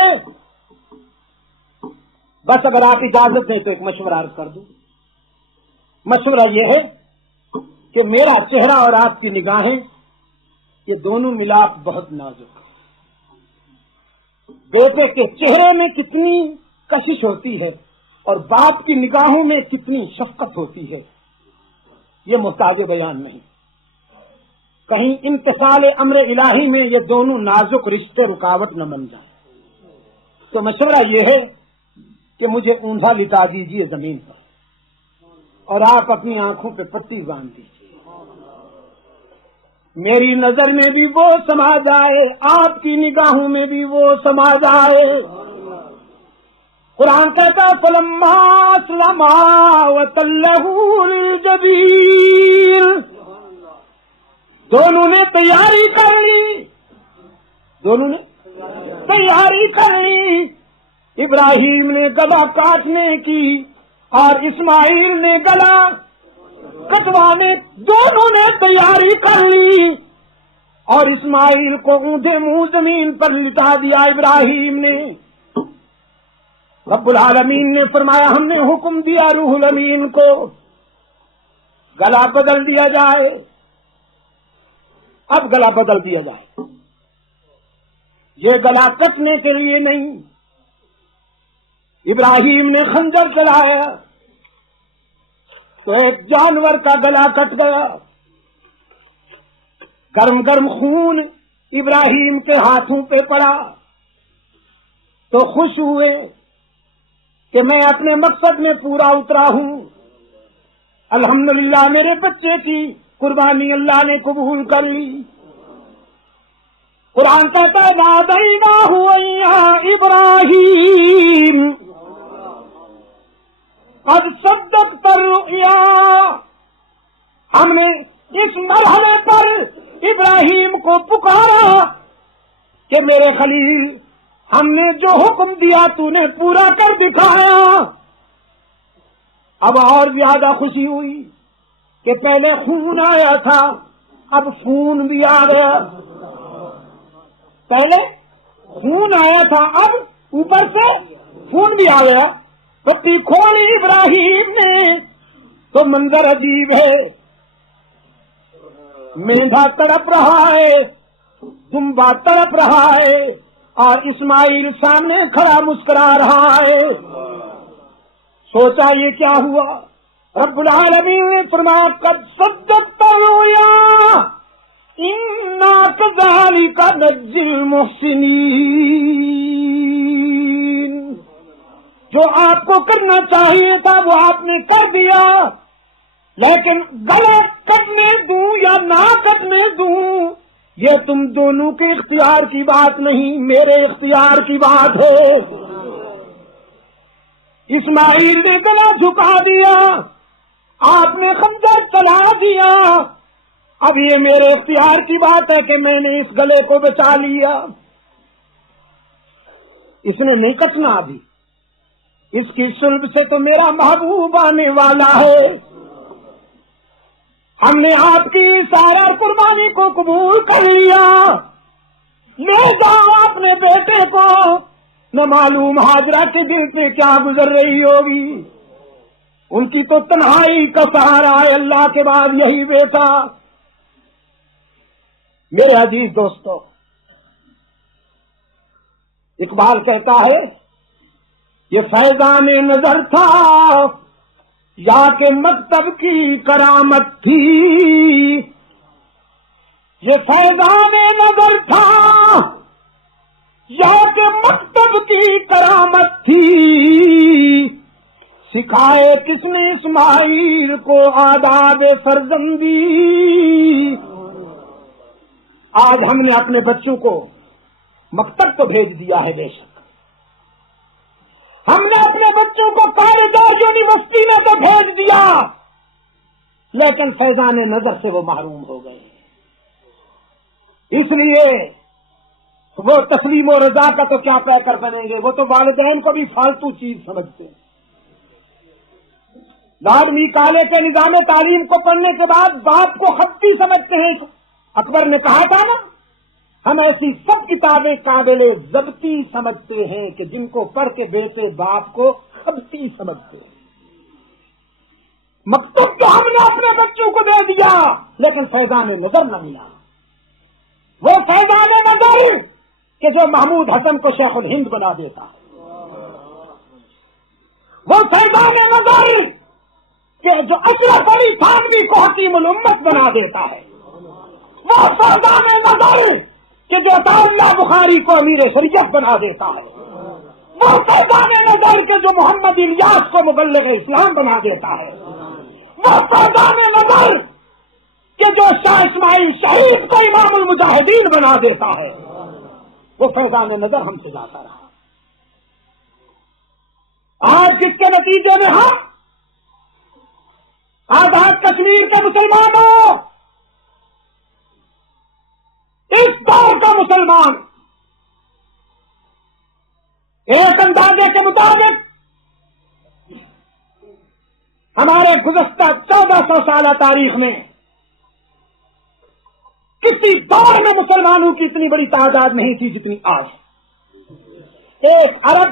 بس اگر آپ اجازت دیں تو ایک مشورہ عرض کر دوں۔ مشورہ یہ ہے کہ میرا چہرہ اور آپ کی نگاہیں یہ دونوں ملاپ بہت نازک ہے۔ بیٹے کے چہرے میں کتنی کشش ہوتی ہے اور باپ کی نگاہوں میں کتنی شفقت ہوتی ہے، یہ محتاج بیان نہیں۔ کہیں امتثال امر الہی میں یہ دونوں نازک رشتے رکاوٹ نہ بن جائیں۔ تو مشورہ یہ ہے کہ مجھے اونھا لٹا دیجیے زمین پر اور آپ اپنی آنکھوں پہ پٹی باندھ دیجیے، میری نظر میں بھی وہ سما جائے، آپ کی نگاہوں میں بھی وہ سما جائے۔ قرآن کہتا فلما اسلما وتلہ للجبین، دونوں نے تیاری کر لی، دونوں نے تیاری کر لی۔ ابراہیم نے گلا کاٹنے کی اور اسماعیل نے گلا کٹوانے، دونوں نے تیاری کر لی، اور اسماعیل کو اونھے منہ زمین پر لٹا دیا ابراہیم نے۔ رب العالمین نے فرمایا ہم نے حکم دیا روح الامین کو گلا بدل دیا جائے. اب گلا بدل دیا جائے. یہ گلا کٹنے کے لیے نہیں. ابراہیم نے خنجر چلایا تو ایک جانور کا گلا کٹ گیا. گرم گرم خون ابراہیم کے ہاتھوں پہ پڑا تو خوش ہوئے کہ میں اپنے مقصد میں پورا اترا ہوں. الحمدللہ میرے بچے کی قربانی اللہ نے قبول کر لی. قرآن کہتا ہے نادیناہ یا ابراہیم قد صدقت الرؤیا. ہم نے اس مرحلے پر ابراہیم کو پکارا کہ میرے خلیل ہم نے جو حکم دیا تو نے پورا کر دکھایا. اب اور زیادہ خوشی ہوئی کہ پہلے خون آیا تھا اب خون بھی آ گیا. پہلے خون آیا تھا اب اوپر سے خون بھی آ گیا. پٹی کھولی ابراہیم نے تو منظر عجیب ہے. مینڈھا تڑپ رہا ہے, دمبا تڑپ رہا ہے اور اسماعیل سامنے کھڑا مسکرا رہا ہے. سوچا یہ کیا ہوا؟ رب العالمین نے فرمایا قد صدقت الرؤیا انا کذالک نجزی المحسنین. جو آپ کو کرنا چاہیے تھا وہ آپ نے کر دیا, لیکن گلے کٹنے دوں یا نہ کٹنے دوں یہ تم دونوں کے اختیار کی بات نہیں, میرے اختیار کی بات ہے. اسماعیل نے گلا جھکا دیا, آپ نے خنجر چلا دیا. اب یہ میرے اختیار کی بات ہے کہ میں نے اس گلے کو بچا لیا. اس نے نہیں کٹنا ابھی, اس کی صلب سے تو میرا محبوب آنے والا ہے. ہم نے آپ کی سارا قربانی کو قبول کر لیا. لے جاؤ اپنے بیٹے کو, نہ معلوم حاضرہ کے دل سے کیا گزر رہی ہوگی. ان کی تو تنہائی کا سہارا ہے اللہ کے بعد یہی بیٹا. میرے عزیز دوستو, اقبال کہتا ہے یہ فیضان نظر تھا یا کہ مکتب کی کرامت تھی. یہ فیضان نظر تھا یا کہ مکتب کی کرامت تھی. سکھائے کس نے اسماعیل کو آداب فرزندی. آج ہم نے اپنے بچوں کو مکتب تو بھیج دیا ہے, بے شک ہم نے اپنے بچوں کو کالج اور یونیورسٹی میں تو بھیج دیا, لیکن فیضان نظر سے وہ محروم ہو گئے. اس لیے وہ تسلیم و رضا کا تو کیا طے کر بنیں گے, وہ تو والدین کو بھی فالتو چیز سمجھتے ہیں. لارڈ کالے کے نظام تعلیم کو پڑھنے کے بعد باپ کو خطی سمجھتے ہیں. اکبر نے کہا تھا نا, ہم ایسی سب کتابیں قابل ضبطی سمجھتے ہیں کہ جن کو پڑھ کے بیٹے باپ کو خطی سمجھتے ہیں. مکتب تو ہم نے اپنے بچوں کو دے دیا, لیکن فیضان نظر نہ ملا. وہ فیضان نظر کہ جو محمود حسن کو شیخ الہند بنا دیتا, وہ فیضان نظر کہ جو اشرف علی تھانوی کو حکیم الامت بنا دیتا ہے, وہ فیضان نظر کہ جو عطا اللہ بخاری کو امیر شریعت بنا دیتا ہے, وہ فیضان نظر کہ جو محمد الیاس کو مبلغ اسلام بنا دیتا ہے, وہ فیضان نظر کہ جو شاہ اسماعیل شہید کو امام المجاہدین بنا دیتا ہے, وہ فیضان نظر ہم سے جاتا رہا. آج جس کے نتیجے میں ہم آزاد کشمیر کے مسلمانوں, اس دور کا مسلمان ایک اندازے کے مطابق ہمارے گزشتہ 1400 سالہ تاریخ میں کسی دور میں مسلمانوں کی اتنی بڑی تعداد نہیں تھی جتنی آج. 1 ارب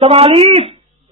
44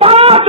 5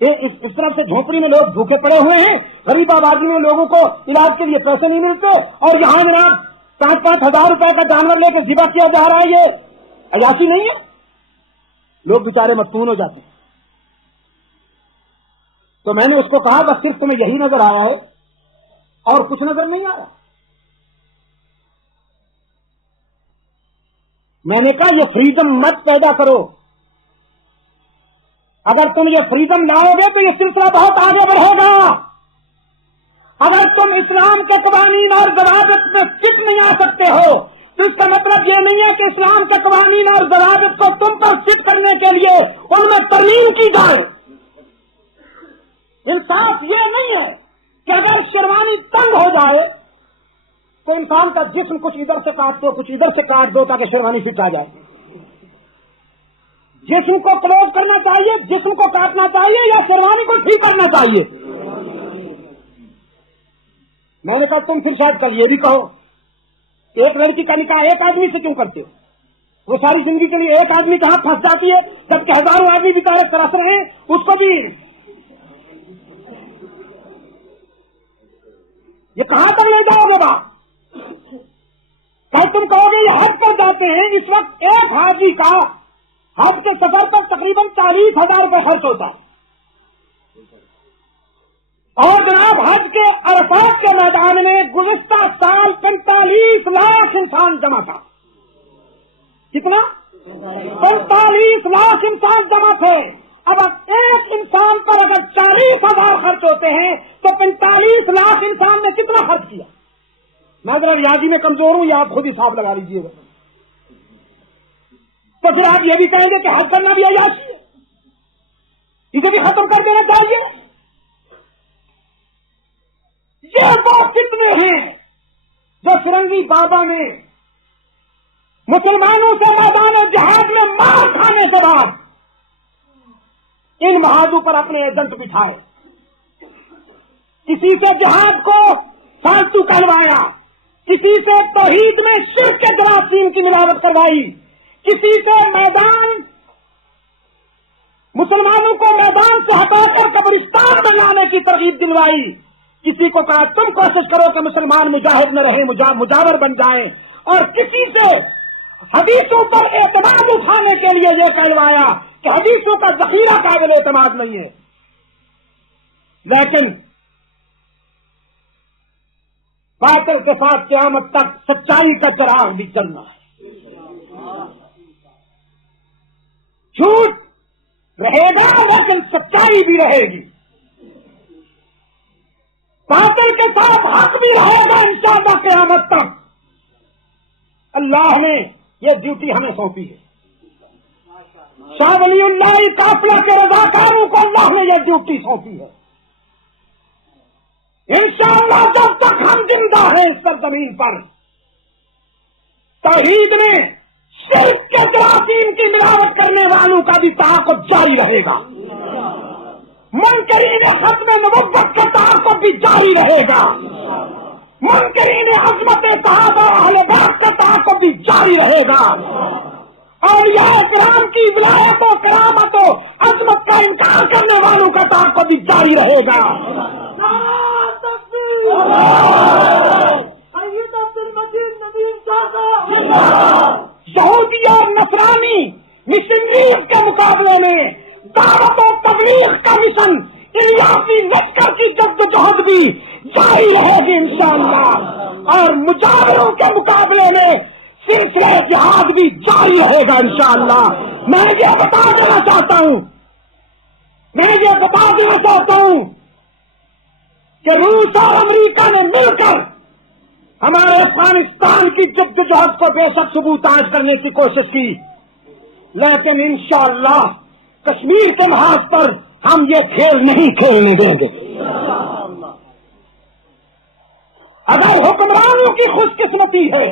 اس طرف سے جھونپڑی میں لوگ بھوکے پڑے ہوئے ہیں، غریب آبادی میں لوگوں کو علاج کے لیے پیسے نہیں ملتے، اور یہاں جناب 5-5 ہزار روپے کا جانور لے کے ذبح کیا جا رہا ہے، یہ عیاشی نہیں ہے؟ لوگ بیچارے مفتون ہو جاتے ہیں۔ تو میں نے اس کو کہا بس صرف تمہیں یہی نظر آیا ہے اور کچھ نظر نہیں آ رہا۔ میں نے کہا یہ فریڈم مت پیدا کرو، اگر تم یہ فریڈم لاؤ گے تو یہ سلسلہ بہت آگے بڑھے گا۔ اگر تم اسلام کے قوانین اور ضوابط میں فٹ نہیں آ سکتے ہو تو اس کا مطلب یہ نہیں ہے کہ اسلام کے قوانین اور ضوابط کو تم پر فٹ کرنے کے لیے ان میں ترمیم کی جائے۔ انصاف یہ نہیں ہے کہ اگر شیروانی تنگ ہو جائے تو انسان کا جسم کچھ ادھر سے کاٹ دو کچھ ادھر سے کاٹ دو تاکہ شیروانی فٹ آ جائے۔ جسم کو کلوز کرنا چاہیے، جسم کو کاٹنا چاہیے، یا شیروانی کو ٹھیک کرنا چاہیے؟ میں نے کہا تم پھر شاید کل یہ بھی کہو ایک لڑکی کا نکاح ایک آدمی سے کیوں کرتے ہو؟ وہ ساری زندگی کے لیے ایک آدمی کہاں پھنس جاتی ہے جبکہ ہزاروں آدمی بھی تارت ترس رہے ہیں، اس کو بھی یہ کہاں تک لے جاؤ گے بات؟ کل تم کہو گے یہ حج پر جاتے ہیں، اس وقت ایک حاجی کا حج کے سفر پر تقریباً 40,000 روپے خرچ ہوتا ہے، اور جناب حج کے عرفات کے میدان میں گزشتہ سال 45 لاکھ انسان جمع تھا۔ کتنا؟ 45 لاکھ انسان جمع تھے۔ اب ایک انسان پر اگر 40,000 خرچ ہوتے ہیں تو 45 لاکھ انسان نے کتنا خرچ کیا؟ میں ذرا ریاضی میں کمزور ہوں، یا آپ خود حساب لگا لیجیے گا۔ تو پھر آپ یہ بھی کہیں گے کہ حج کرنا بھی عیاشی ہے، اسے بھی ختم کر دینا چاہیے۔ یہ وہ کتنے ہیں جو فرنگی بابا میں مسلمانوں سے میدان جہاد میں مار کھانے کے بعد ان محاذوں پر اپنے ایجنٹ بٹھائے، کسی سے جہاد کو فالتو کروایا، کسی سے توحید میں شرک کے جراثیم کی ملاوٹ کروائی، کسی سے میدان مسلمانوں کو میدان سے ہٹا کر قبرستان میں لانے کی ترغیب دلوائی، کسی کو کہا تم کوشش کرو کہ مسلمان مجاہد نہ رہے مجاور بن جائیں، اور کسی سے حدیثوں پر اعتماد اٹھانے کے لیے یہ کہلوایا کہ حدیثوں کا ذخیرہ قابل اعتماد نہیں ہے۔ لیکن باطل کے ساتھ قیامت تک سچائی کا چراغ بھی چلنا ہے، جھوٹ رہے گا لیکن سچائی بھی رہے گی، باطل کے ساتھ حق بھی رہے گا انشاءاللہ قیامت تک۔ اللہ نے یہ ڈیوٹی ہمیں سونپی ہے، شاہ ولی اللہ قافلہ کے رضاکاروں کو اللہ نے یہ ڈیوٹی سونپی ہے۔ انشاءاللہ جب تک ہم زندہ ہیں اس سرزمین پر، توحید میں شرک کے جراثیم کی ملاوٹ کرنے والوں کا بھی تعاقب جاری رہے گا، منکرین ختم نبوت کا تعاقب بھی جاری رہے گا، منکرین عظمت صحابہ اہل بیت کا تعاقب بھی جاری رہے گا، اولیاء کرام کی ولایت و کرامت و عظمت کا انکار کرنے والوں کا تعاقب بھی جاری رہے گا۔ یہودی اور نصرانی مشنریز کے مقابلے میں دعوت و تبلیغ کا مشن الیاسی لشکر کی جدوجہد بھی جاری رہے گی انشاءاللہ، اور مجاہروں کے مقابلے میں سلسلہ جہاد بھی جاری رہے گا انشاءاللہ۔ میں یہ بتا دینا چاہتا ہوں کہ روس اور امریکہ نے مل کر ہمارے افغانستان کی جدوجہد کو بے شک ثبوتاژ کرنے کی کوشش کی، لیکن انشاءاللہ کشمیر کے محاذ پر ہم یہ کھیل نہیں کھیلنے دیں گے۔ اگر حکمرانوں کی خوش قسمتی ہے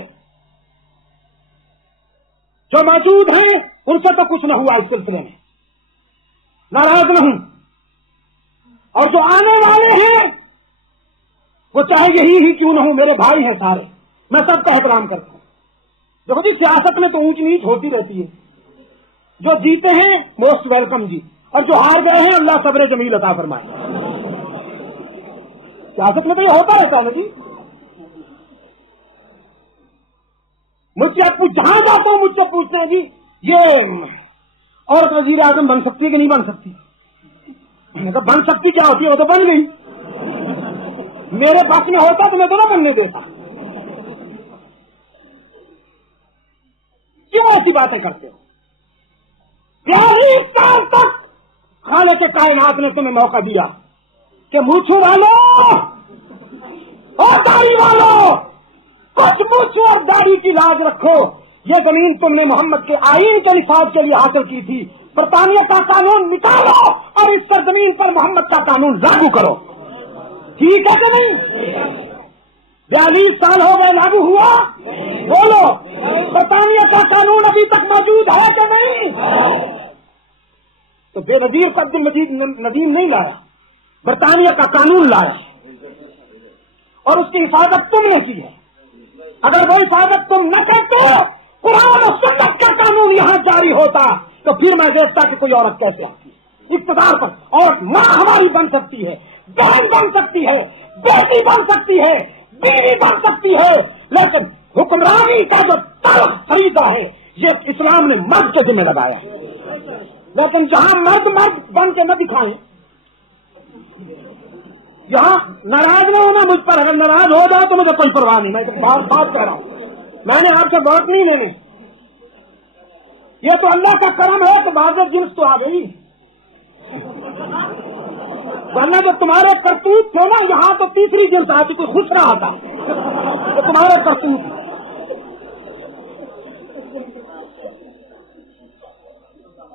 جو موجود ہیں ان سے تو کچھ نہ ہوا اس سلسلے میں، ناراض نہ ہوں، اور جو آنے والے ہیں وہ چاہے یہی ہی کیوں نہ ہوں، میرے بھائی ہیں سارے، میں سب کا احترام کرتا ہوں۔ دیکھو جی سیاست میں تو اونچ نیچ ہوتی رہتی ہے، جو جیتے ہیں موسٹ ویلکم جی، اور جو ہار گئے ہیں اللہ صبر جمیل عطا فرمائے. سیاست میں تو یہ ہوتا رہتا ہے نا جی. مجھ سے آپ جہاں جاتا ہوں مجھ سے پوچھتے ہیں جی یہ اور وزیر اعظم بن سکتی ہے کہ نہیں بن سکتی. میں کہا بن سکتی کیا ہوتی ہے, وہ تو بن گئی. میرے پاس میں ہوتا تو میں تو نہ بننے دیتا. کیوں ایسی باتیں کرتے ہو؟ 42 سال تک خالق کائنات نے تمہیں موقع دیا کہ مونچھو والو اور داڑھی والو کچھ مونچھو اور داڑھی کی لاج رکھو. یہ زمین تم نے محمد کے آئین کے نفاذ کے لیے حاصل کی تھی. برطانیہ کا قانون نکالو اور اس سرزمین پر محمد کا قانون لاگو کرو. ٹھیک ہے کہ نہیں؟ 42 سال ہو گئے لاگو ہوا. بولو برطانیہ کا قانون ابھی تک موجود ہے کہ نہیں؟ تو بے نظیر کو عبد المجید ندیم نہیں لایا, برطانیہ کا قانون لایا اور اس کی حفاظت تم نے کی ہے. اگر وہ حفاظت تم نہ کرتے قرآن و سنت کا قانون یہاں جاری ہوتا تو پھر میں دیکھتا کہ کوئی عورت کیسے آتی اقتدار پر. اور ماں ہماری بن سکتی ہے, بہن بن سکتی ہے, بیٹی بن سکتی ہے, بیوی بن سکتی ہے, لیکن حکمرانی کا جو طرف خریدا ہے یہ اسلام نے مرد کے ذمہ لگایا ہے. لیکن جہاں مرد بن کے نہ دکھائیں, یہاں ناراض نہ ہونا مجھ پر. اگر ناراض ہو جائے تو مجھے کوئی پرواہ نہیں. میں بات کہہ رہا ہوں, میں نے آپ سے بات نہیں لینی. یہ تو اللہ کا کرم ہے تو بازر جنس تو آ گئی, ورنہ جو تمہارے کرتوت تھے نا یہاں تو تیسری جنس آتی. کوئی خوش رہا تھا تو تمہارے کرتوت.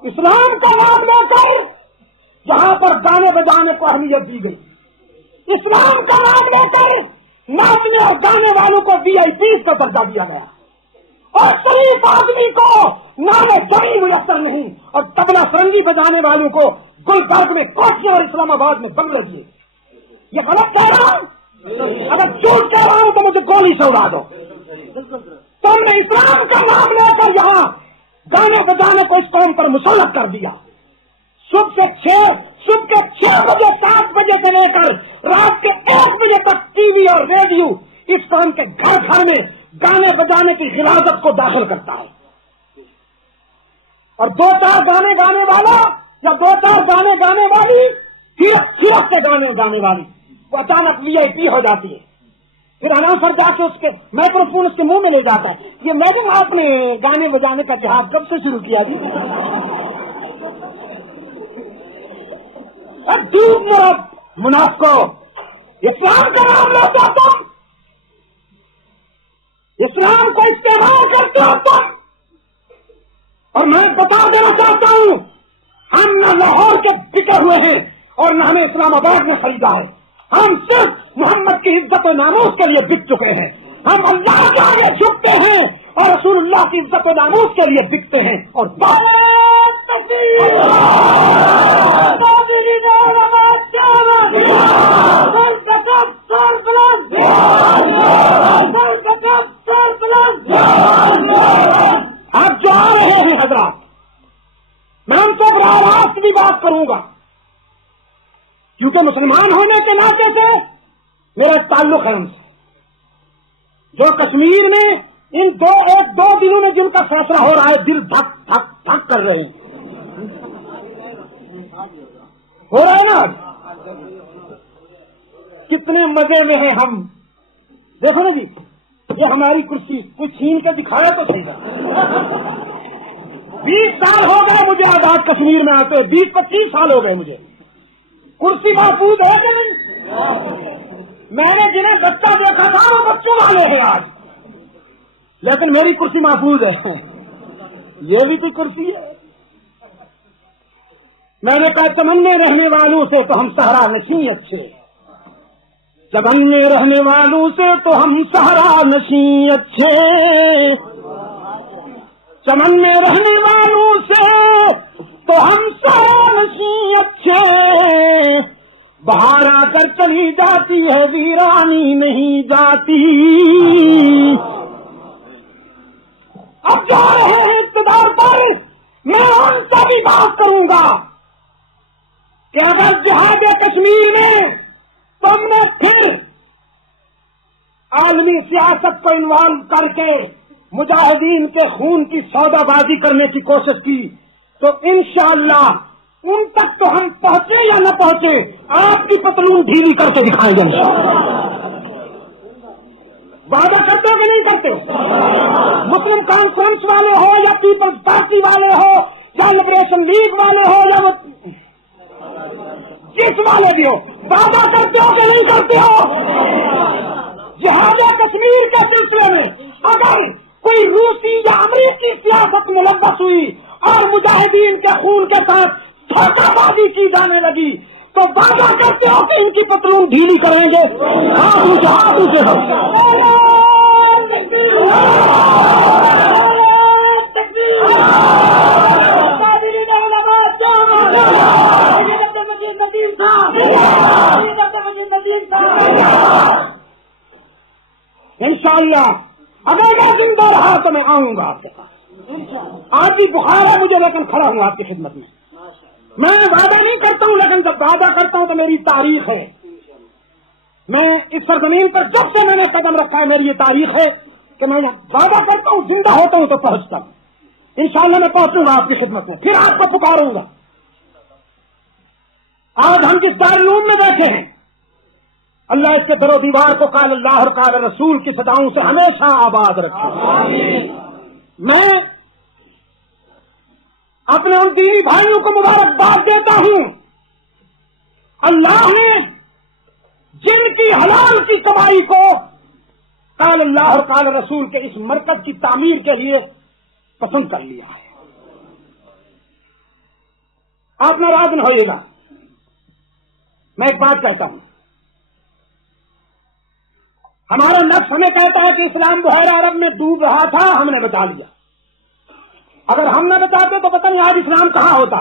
اسلام کا نام لے کر جہاں پر گانے بجانے کو اہمیت دی گئی, اسلام کا نام لے کر ناچنے اور گانے والوں کو VIP کا درجہ دیا گیا, اور شریف آدمی کو نام جنگ میسر نہیں, اور تبلا فرنگی بجانے والوں کو گلبرگ میں کوٹیاں اور اسلام آباد میں بنگلہ دیے. یہ غلط کہہ رہا ہوں؟ اگر جھوٹ کہہ رہا ہوں تو مجھے گولی سے اڑا دو. تم نے اسلام کا نام لے کر یہاں گانے بجانے کو اس قوم پر مسلط کر دیا. صبح کے 6 بجے 7 بجے سے لے کر رات کے 1 بجے تک ٹی وی اور ریڈیو اس قوم کے گھر گھر میں گانے بجانے کی غلاظت کو داخل کرتا ہے. اور 2-4 گانے گانے والا یا 2-4 گانے گانے والی پھر کے گانے گانے والی وہ اچانک VIP ہو جاتی ہے. پھر اناؤنسر جا کے اس کے مائکروفون اس کے منہ میں لے جاتا ہے. یہ میڈم آپ نے گانے بجانے کا جہاد کب سے شروع کیا جی؟ دور میرا منافقو, اسلام کا نام لیتے ہو تم, اسلام کو استعمال کرتے ہو تم. اور میں بتا دینا چاہتا ہوں ہم نہ لاہور کے بکے ہوئے ہیں اور نہ ہمیں اسلام آباد میں خریدا ہے. ہم صرف محمد کی عزت و ناموس کے لیے بک چکے ہیں. ہم اللہ کے آگے جھکتے ہیں اور رسول اللہ کی عزت و ناموس کے لیے بکتے ہیں. اور آپ جو آ رہے ہیں حضرات, میں ان کو براہ راست بھی بات کروں گا کیونکہ مسلمان ہونے کے ناطے سے میرا تعلق ہے ان سے. جو کشمیر میں ان 2 دنوں میں جن کا فیصلہ ہو رہا ہے, دل دھک دھک دھک کر رہے ہیں, ہو رہا ہے نا. کتنے مزے میں ہیں ہم. دیکھو نا جی, یہ ہماری کرسی کوئی چھین کے دکھایا تو صحیح تھا. 20 سال ہو گئے مجھے آزاد کشمیر میں آتے, 20-25 سال ہو گئے مجھے. کرسی محفوظ ہے کہ نہیں؟ میں نے جنہیں بچہ دیکھا تھا وہ بچوں والے ہیں آج, لیکن میری کرسی محفوظ ہے. یہ بھی تو کرسی ہے. میں نے کہا چمننے رہنے والوں سے تو ہم سہارا نشیں اچھے, چمننے رہنے والوں سے تو ہم سہارا نشیں اچھے, چمننے رہنے والوں سے تو ہم سہارا نشیں اچھے, بہار آ کر چلی جاتی ہے ویرانی نہیں جاتی. اب جا رہے ہیں اقتدار پر, میں ان سے بھی بات کروں گا کہ اگر جہاد کشمیر میں تم نے پھر عالمی سیاست کو انوالو کر کے مجاہدین کے خون کی سودا بازی کرنے کی کوشش کی تو انشاءاللہ ان تک تو ہم پہنچے یا نہ پہنچے آپ کی پتلون ڈھیلی کر کے دکھائیں گے وعدہ کرتے ہو کہ نہیں کرتے؟ مسلم کانفرنس والے ہو یا پیپلز پارٹی والے ہو یا لبریشن لیگ والے ہو یا جس والے بھی ہو، وعدہ کرتے ہو کہ نہیں کرتے ہو؟ جہاد کشمیر کے سلسلے میں اگر کوئی روسی یا امریکی سیاست ملوث ہوئی اور مجاہدین کے خون کے ساتھ دھوکہ بازی کی جانے لگی تو وعدہ کرتے ہو کہ ان کی پتلون ڈھیلی کریں گے؟ ہاتھ اونچے انشاءاللہ اگر میں زندہ رہا تو میں آؤں گا آپ کے پاس۔ آج بھی بخار ہے مجھے لیکن کھڑا ہوں آپ کی خدمت میں۔ میں وعدہ نہیں کرتا ہوں لیکن جب وعدہ کرتا ہوں تو میری تاریخ ہے۔ میں اس سرزمین پر جب سے میں نے قدم رکھا ہے میری یہ تاریخ ہے کہ میں وعدہ کرتا ہوں زندہ ہوتا ہوں تو پہنچتا ہوں۔ انشاءاللہ میں پہنچوں گا آپ کی خدمت میں، پھر آپ کو پکاروں گا۔ آج ہم جس دارالعلوم میں بیٹھے ہیں اللہ اس کے در و دیوار کو قال اللہ اور قال رسول کی صداؤں سے ہمیشہ آباد رکھے۔ میں اپنے ان دینی بھائیوں کو مبارکباد دیتا ہوں، اللہ نے جن کی حلال کی کمائی کو قال اللہ اور قال رسول کے اس مرکز کی تعمیر کے لیے پسند کر لیا ہے۔ آپ ناراض نہ ہوئیے گا، میں ایک بات کہتا ہوں، ہمارا نفس ہمیں کہتا ہے کہ اسلام بحیرہ عرب میں ڈوب رہا تھا، ہم نے بچا لیا۔ اگر ہم نہ بچاتے تو پتہ نہیں آج اسلام کہاں ہوتا۔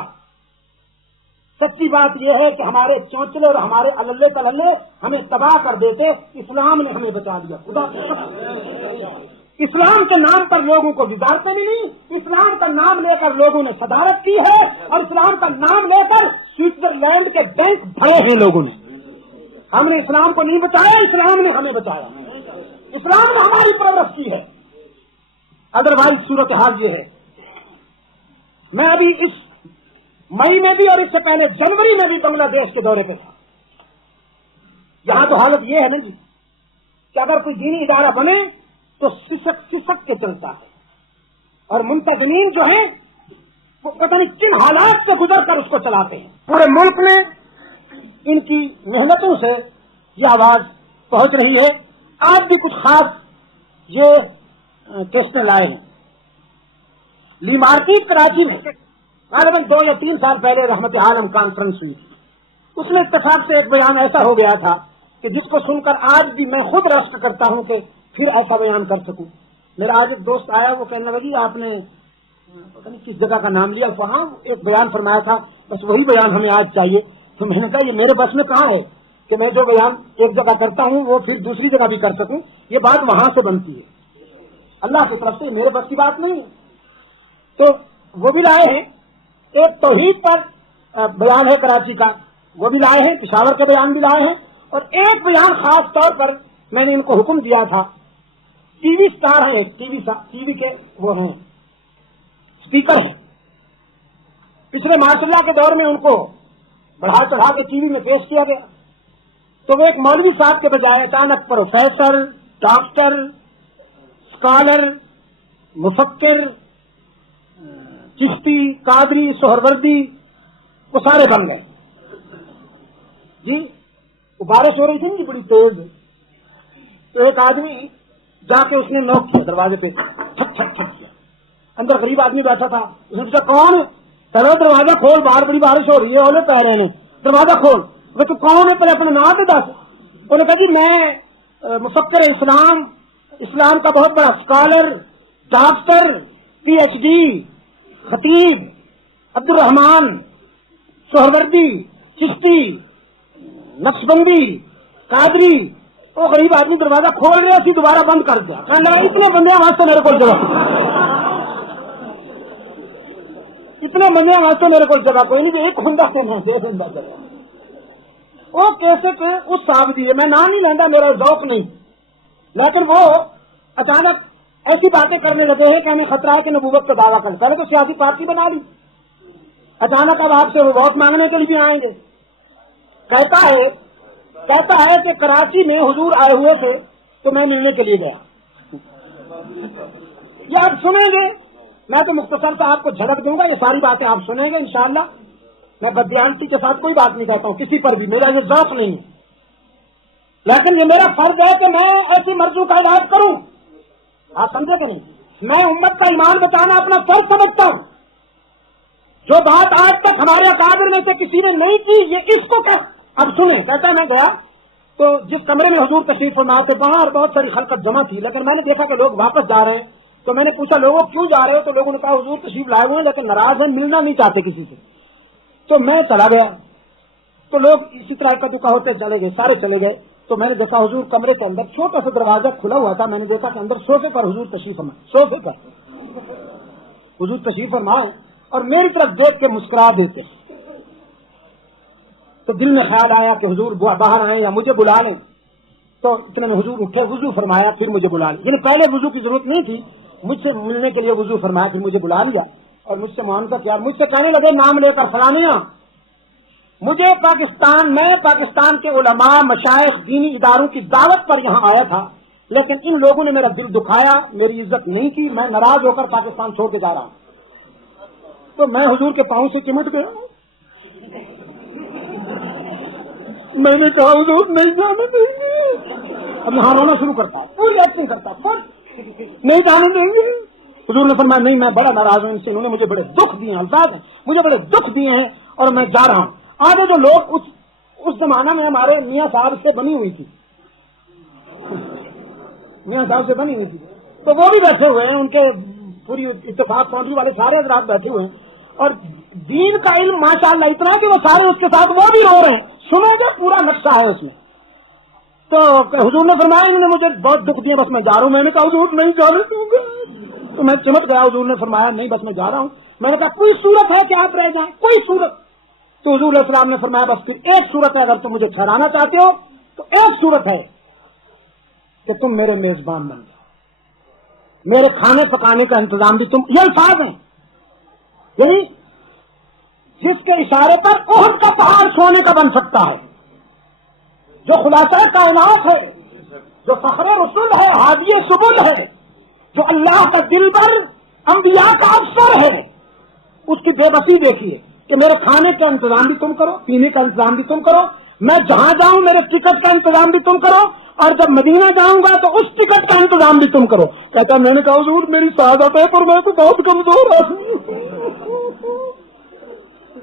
سچی بات یہ ہے کہ ہمارے چونچلے اور ہمارے اللے تللے ہمیں تباہ کر دیتے، اسلام نے ہمیں بچا لیا۔ خدا اسلام کے نام پر لوگوں کو وزارتیں ملی، اسلام کا نام لے کر لوگوں نے صدارت کی ہے، اور اسلام کا نام لے کر سوئٹزرلینڈ کے بینک بھرے ہیں لوگوں نے۔ ہم نے اسلام کو نہیں بچایا، اسلام نے ہمیں بچایا، اسلام نے ہماری پرورش کی ہے۔ ادروائز صورتحال یہ ہے، میں ابھی اس مئی میں بھی اور اس سے پہلے جنوری میں بھی بنگلہ دیش کے دورے پہ تھا۔ یہاں تو حالت یہ ہے نا جی کہ اگر کوئی دینی ادارہ بنے تو سسک کے چلتا ہے، اور منتظمین جو ہیں وہ پتہ نہیں کن حالات سے گزر کر اس کو چلاتے ہیں۔ پورے ملک میں ان کی محنتوں سے یہ آواز پہنچ رہی ہے۔ آج بھی کچھ خاص یہ کیسٹیں لائے ہیں۔ لی مارکیٹ کراچی میں غالباً 2 یا 3 سال پہلے رحمت عالم کانفرنس ہوئی تھی، اس میں اتفاق سے ایک بیان ایسا ہو گیا تھا کہ جس کو سن کر آج بھی میں خود رشک کرتا ہوں کہ پھر ایسا بیان کر سکوں۔ میرا آج ایک دوست آیا، وہ کہنے لگی آپ نے پتہ نہیں کس جگہ کا نام لیا، وہاں ایک بیان فرمایا تھا، بس وہی بیان ہمیں آج چاہیے۔ تو میں نے کہا یہ میرے بس میں کہاں ہے کہ میں جو بیان ایک جگہ کرتا ہوں وہ پھر دوسری جگہ بھی کر سکوں، یہ بات وہاں سے بنتی ہے، اللہ کی طرف سے، میرے بس کی بات نہیں ہے۔ تو وہ بھی لائے ہیں، ایک توحید پر بیان ہے کراچی کا، وہ بھی لائے ہیں، پشاور کے بیان بھی لائے ہیں، اور ایک بیان خاص طور پر میں نے ان کو حکم دیا تھا، ٹی وی اسٹار ہیں، ٹی وی کے وہ ہیں اسپیکر ہیں، پچھلے مارچ اللہ کے دور میں ان کو بڑھا چڑھا کے ٹی وی میں پیش کیا گیا، تو وہ ایک مولوی صاحب کے بجائے اچانک پروفیسر، ڈاکٹر، اسکالر، مفکر، چشتی، قادری، سہروردی، وہ سارے بن گئے جی۔ وہ بارش ہو رہی تھی نا بڑی تیز، تو ایک آدمی جا کے اس نے نوک کیا دروازے پہ، ٹھک ٹھک ٹھک کیا، اندر غریب آدمی بیٹھا تھا، اس نے پوچھا کون؟ چلو دروازہ کھول، باہر بڑی بارش ہو رہی ہے، اولے پہ رہے ہیں، دروازہ کھول۔ وہ تو کون ہے پہلے اپنا نام تو دس۔ انہوں نے کہا جی میں مفکر اسلام، اسلام کا بہت بڑا scholar, doctor, P H D, خطیب، عبد الرحمان، سہروردی، چشتی، نقشبندی، قادری۔ وہ غریب آدمی دروازہ کھول رہے اسی دوبارہ بند کر دیا، کہنے لگا اتنے بندے واسطے میرے کو جگہ، اتنے مزے واسطے میرے کو جگہ کوئی نہیں کہ ایک ہندا سے نہ دے ہندا چلے وہ کیسے کہ اس صاحب دی میں نام نہیں لینا میرا ذوق نہیں لیکن وہ اچانک ایسی باتیں کرنے لگے ہیں کہ ہمیں خطرہ ہے کہ نبوت کا دعویٰ کریں پہلے تو سیاسی پارٹی بنا لی اچانک اب آپ سے وہ ووٹ مانگنے کے لیے آئیں گے کہتا ہے کہ کراچی میں حضور آئے ہوئے تھے تو میں ملنے کے لیے گیا یہ آپ سنیں گے میں تو مختصر سے آپ کو جھڑک دوں گا یہ ساری باتیں آپ سنیں گے انشاءاللہ میں بدیانتی کے ساتھ کوئی بات نہیں کہتا ہوں کسی پر بھی میرا یہ ذوق نہیں ہے لیکن یہ میرا فرض ہے کہ میں ایسی مرضوں کا علاج کروں آپ سمجھے کہ نہیں میں امت کا ایمان بچانا اپنا فرض سمجھتا ہوں جو بات آج تک ہمارے اکابر میں سے کسی نے نہیں کی یہ اس کو اب سنیں کہتا ہے میں گیا تو جس کمرے میں حضور تشریف فرما تھے وہاں اور بہت ساری خلقت جمع تھی لیکن میں نے دیکھا کہ لوگ واپس جا رہے ہیں تو میں نے پوچھا لوگوں کیوں جا رہے ہو تو لوگوں نے کہا حضور تشریف لائے ہوئے ہیں لیکن ناراض ہیں ملنا نہیں چاہتے کسی سے تو میں چلا گیا تو لوگ اسی طرح کا دکھا ہوتے چلے گئے سارے چلے گئے تو میں نے دیکھا حضور کمرے کے اندر چھوٹا سا دروازہ کھلا ہوا تھا میں نے دیکھا کہ اندر صوفے پر حضور تشریف فرمائے صوفے پر حضور تشریف فرمائے اور میری طرف دیکھ کے مسکرا دیتے تو دل میں خیال آیا کہ حضور باہر آئے یا مجھے بلا لیں تو اتنے میں حضور اٹھے وضو فرمایا پھر مجھے بلا لیا یعنی پہلے وضو کی ضرورت نہیں تھی مجھ سے ملنے کے لیے وضو فرمایا پھر مجھے بلا لیا اور مجھ سے معاونت کیا مجھ سے کہنے لگے نام لے کر فلانیاں مجھے پاکستان کے علماء مشائخ دینی اداروں کی دعوت پر یہاں آیا تھا لیکن ان لوگوں نے میرا دل دکھایا میری عزت نہیں کی میں ناراض ہو کر پاکستان چھوڑ کے جا رہا ہوں تو میں حضور کے پاؤں سے چمٹ گیا میں نے کہا حضور نہیں جانے دیں گے اب یہاں رونا شروع کرتا پوری ایکٹنگ کرتا نہیں جانے دیں گے حضور نے فرمایا نہیں میں بڑا ناراض ہوں ان سے انہوں نے مجھے بڑے دکھ دیے ہیں الفاظ ہیں مجھے بڑے دکھ دیے ہیں اور میں جا رہا ہوں آگے جو لوگ اس زمانہ میں ہمارے میاں صاحب سے بنی ہوئی تھی تو وہ بھی بیٹھے ہوئے ہیں ان کے پوری اتفاق فاؤنڈری والے سارے حضرات بیٹھے ہوئے ہیں اور دین کا علم ماشاءاللہ اتنا کہ وہ سارے اس کے ساتھ وہ بھی رو رہے ہیں سنو گے پورا نقشہ ہے اس میں تو حضور نے فرمایا انہوں نے مجھے بہت دکھ دیا بس میں جا رہا ہوں میں نے کہا حضور نہیں جانے دوں گا تو میں چمٹ گیا حضور نے فرمایا نہیں بس میں جا رہا ہوں میں نے کہا کوئی صورت ہے کہ آپ رہ جائیں کوئی صورت تو حضور علیہ السلام نے فرمایا بس پھر ایک صورت ہے اگر تم مجھے ٹھہرانا چاہتے ہو تو ایک صورت ہے کہ تم میرے میزبان بن جاؤ میرے کھانے پکانے کا انتظام بھی تم یہ الفاظ ہیں یعنی جس کے اشارے پر احد کا پہاڑ سونے کا بن سکتا ہے جو خلاصہ کائنات ہے جو فخر رسول ہے ہادی سبل ہے جو اللہ کا دل پر انبیاء کا افسر ہے اس کی بے بسی دیکھیے کہ میرے کھانے کا انتظام بھی تم کرو پینے کا انتظام بھی تم کرو میں جہاں جاؤں میرے ٹکٹ کا انتظام بھی تم کرو اور جب مدینہ جاؤں گا تو اس ٹکٹ کا انتظام بھی تم کرو کہتا میں نے کہا حضور میری سعادت ہے پر میں تو بہت کمزور آدمی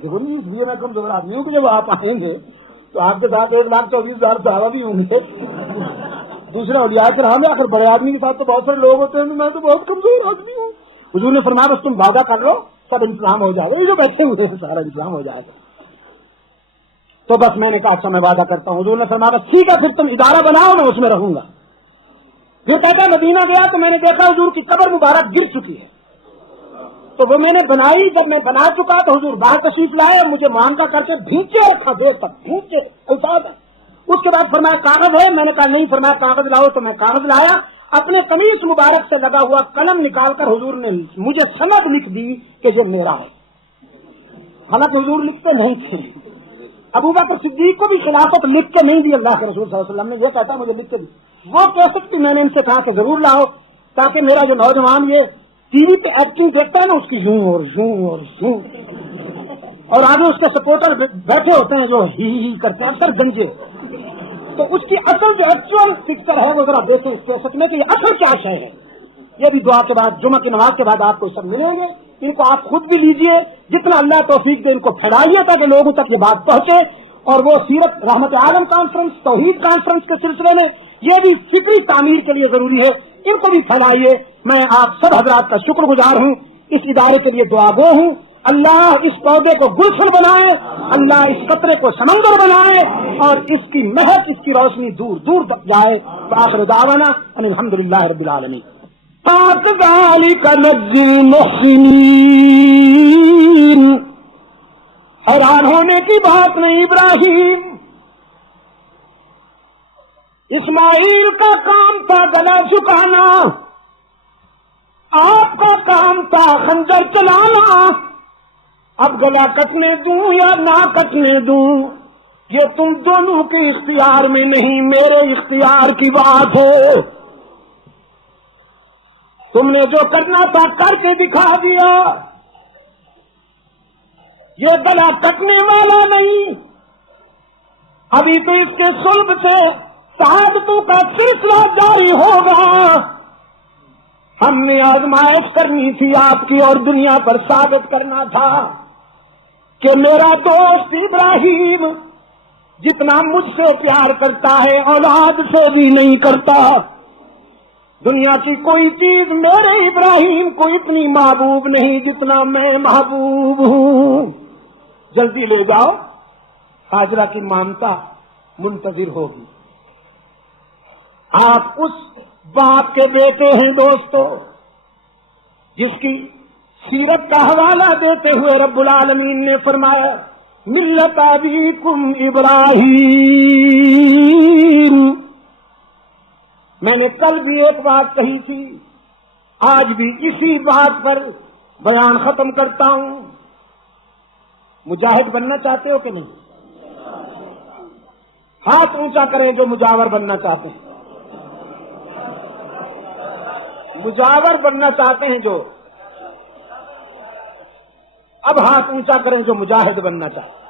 اس لیے میں کمزور آدمی ہوں کہ جب آپ آئیں گے تو آپ کے ساتھ 1,24,000 صحابہ بھی ہوں گے دوسرا اولیاء کرام ہے آخر بڑے آدمی کے ساتھ تو بہت سارے لوگ ہوتے ہیں میں تو بہت کمزور آدمی ہوں حضور نے فرمایا بس تم وعدہ کر لو سب انتظام ہو جائے گا یہ جو بیٹھے ہوئے ہیں سارا انتظام ہو جائے گا تو بس میں نے کہا اچھا میں وعدہ کرتا ہوں حضور نے فرمایا بس ٹھیک ہے پھر تم ادارہ بناؤ میں اس میں رہوں گا پھر کہتا مدینہ گیا تو میں نے دیکھا حضور کی قبر مبارک گر چکی ہے تو وہ میں نے بنائی جب میں بنا چکا تو حضور باہر تشریف لائے اور مجھے مانگا کر کے بھینچے رکھا دیر تک بھینچے الفاظ اس کے بعد فرمایا کاغذ ہے میں نے کہا نہیں فرمایا کاغذ لاؤ تو میں کاغذ لایا اپنے قمیص مبارک سے لگا ہوا قلم نکال کر حضور نے مجھے سند لکھ دی کہ یہ میرا ہے حالانکہ حضور لکھتے نہیں تھے ابو بکر صدیق کو بھی خلافت لکھ کے نہیں دی اللہ کے رسول صلی اللہ علیہ وسلم نے یہ کہتا مجھے لکھ کے دی وہ کیسٹ بھی میں نے ان سے کہا کہ ضرور لاؤ تاکہ میرا جو نوجوان یہ ٹی وی پہ ایکٹنگ دیکھتا ہے نا اس کی یوں اور یوں اور یوں اور آگے اس کے سپورٹر بیٹھے ہوتے ہیں جو ہی کرتے ہیں اکثر گنجے تو اس کی اصل جو ایکچوئل پکچر ہے وہ ذرا دیکھیں اس کیسٹ میں کہ یہ اصل کیا شے ہے یہ بھی دعا کے بعد جمعہ کی نماز کے بعد آپ کو سب ملیں گے ان کو آپ خود بھی لیجئے جتنا اللہ توفیق دے ان کو پھیلائیے تاکہ لوگوں تک یہ بات پہنچے اور وہ سیرت رحمت عالم کانفرنس توحید کانفرنس کے سلسلے میں یہ بھی فکری تعمیر کے لیے ضروری ہے ان کو بھی پھیلائیے میں آپ سب حضرات کا شکر گزار ہوں اس ادارے کے لیے دعا گو ہوں اللہ اس پودے کو گلشن بنائے اللہ اس قطرے کو سمندر بنائے اور اس کی مہک اس کی روشنی دور دور تک جائے آخر دعوانا ان الحمدللہ رب العالمین ذلك نجزي المحسنين ابراہیم، حیران ہونے کی بات نہیں ابراہیم، اسماعیل کا کام تھا گلا جھکانا، آپ کا کام تھا خنجر چلانا، اب گلا کٹنے دوں یا نہ کٹنے دوں یہ تم دونوں کے اختیار میں نہیں، میرے اختیار کی بات ہے۔ تم نے جو کرنا تھا کر کے دکھا دیا، یہ گلا کٹنے والا نہیں، ابھی تو اس کے صلب سے شہادتوں کا سلسلہ جاری ہوگا۔ ہم نے آزمائش کرنی تھی آپ کی اور دنیا پر ثابت کرنا تھا کہ میرا دوست ابراہیم جتنا مجھ سے پیار کرتا ہے اولاد سے بھی نہیں کرتا۔ دنیا کی کوئی چیز میرے ابراہیم کو اتنی محبوب نہیں جتنا میں محبوب ہوں۔ جلدی لے جاؤ، ہاجرہ کی مامتا منتظر ہوگی۔ آپ اس باپ کے بیٹے ہیں دوستو جس کی سیرت کا حوالہ دیتے ہوئے رب العالمین نے فرمایا ملت ابیکم ابراہیم۔ میں نے کل بھی ایک بات کہی تھی، آج بھی اسی بات پر بیان ختم کرتا ہوں۔ مجاہد بننا چاہتے ہو کہ نہیں؟ ہاتھ اونچا کریں جو مجاور بننا چاہتے ہیں، مجاور بننا چاہتے ہیں جو، اب ہاتھ اونچا کریں جو مجاہد بننا چاہتے ہیں،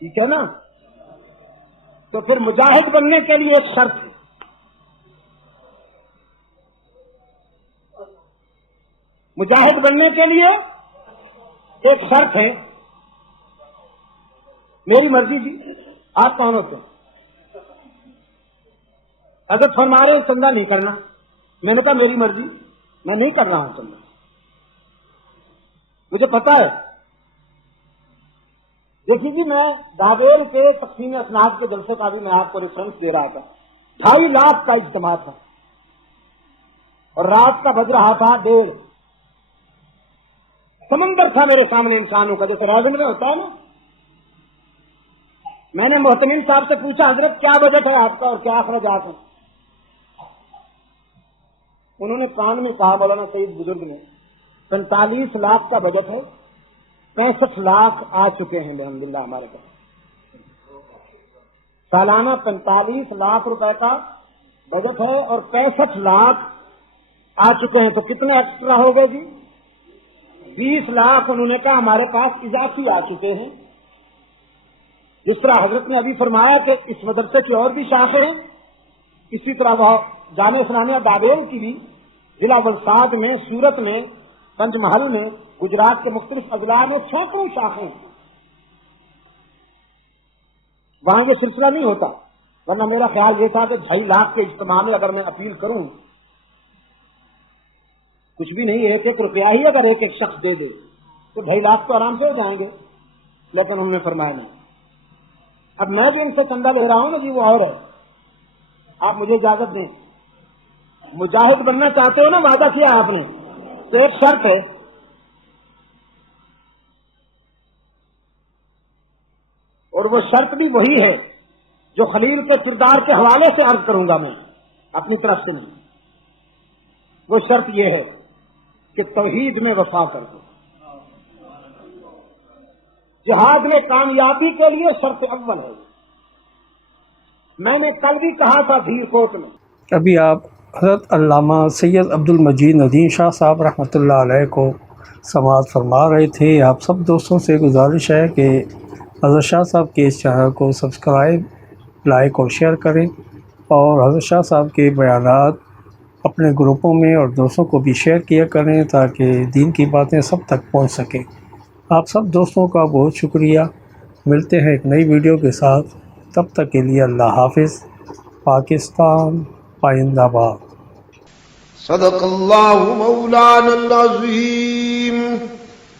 ٹھیک ہے نا؟ تو پھر مجاہد بننے کے لیے ایک شرط ہے، مجاہد بننے کے لیے ایک شرط ہے، میری مرضی جی۔ آپ کون ہوتے ہیں؟ حضرت فرما رہے ہیں چندہ نہیں کرنا، میں نے کہا میری مرضی، میں نہیں کر رہا ہوں چندہ، مجھے پتا ہے۔ دیکھیے جی، میں داویل کے تقسیم اسناد کے جلسے کا بھی میں آپ کو ریفرنس دے رہا تھا، 2.5 لاکھ کا اجتماع تھا اور رات کا بج رہا تھا 1:30، سمندر تھا میرے سامنے انسانوں کا، جیسے راجن میں ہوتا ہے نا۔ میں نے محتمین صاحب سے پوچھا حضرت کیا بجٹ ہے آپ کا اور کیا اخراجات ہیں؟ انہوں نے کان میں کہا مولانا سعید بزرگ نے 45 لاکھ کا بجٹ ہے، 65 لاکھ آ چکے ہیں الحمدللہ ہمارے پاس، سالانہ 45 لاکھ روپے کا بجٹ ہے اور 65 لاکھ آ چکے ہیں، تو کتنے ایکسٹرا ہو گئے جی؟ 20 لاکھ انہوں نے کہا ہمارے پاس اضافی آ چکے ہیں۔ جس طرح حضرت نے ابھی فرمایا کہ اس مدرسے کی اور بھی شاخیں ہیں، اسی طرح وہ جامعہ اسلامیہ داویل کی بھی ضلع ولساد میں، سورت میں، پنج محل میں، گجرات کے مختلف اضلاع میں سینکڑوں شاخیں ہیں، وہاں یہ سلسلہ نہیں ہوتا۔ ورنہ میرا خیال یہ تھا کہ 2.5 لاکھ کے اجتماع میں اگر میں اپیل کروں، کچھ بھی نہیں، 1-1 روپیہ ہی اگر ایک شخص دے دے تو 2.5 لاکھ تو آرام سے ہو جائیں گے، لیکن انہوں نے فرمایا نہیں۔ اب میں بھی ان سے چندہ لے رہا ہوں نا جی، وہ اور ہے، آپ مجھے اجازت دیں۔ مجاہد بننا چاہتے ہو نا، وعدہ کیا آپ نے، تو ایک شرط ہے، اور وہ شرط بھی وہی ہے جو خلیل کے کردار کے حوالے سے عرض کروں گا میں، اپنی طرف سے نہیں۔ وہ شرط یہ ہے کہ توحید میں وفا کر دو۔ جہاد میں کامیابی کے لیے شرط اول ہے، میں نے کل بھی کہا تھا دھیر کوٹ میں۔ ابھی آپ حضرت علامہ سید عبد المجید ندیم شاہ صاحب رحمۃ اللہ علیہ کو سماعت فرما رہے تھے۔ آپ سب دوستوں سے گزارش ہے کہ حضرت شاہ صاحب کے اس چینل کو سبسکرائب، لائک اور شیئر کریں، اور حضرت شاہ صاحب کے بیانات اپنے گروپوں میں اور دوستوں کو بھی شیئر کیا کریں تاکہ دین کی باتیں سب تک پہنچ سکیں۔ آپ سب دوستوں کا بہت شکریہ۔ ملتے ہیں ایک نئی ویڈیو کے ساتھ، تب تک کے لیے اللہ حافظ۔ پاکستان پائندہ باد۔ صدق اللہ مولانا العظیم۔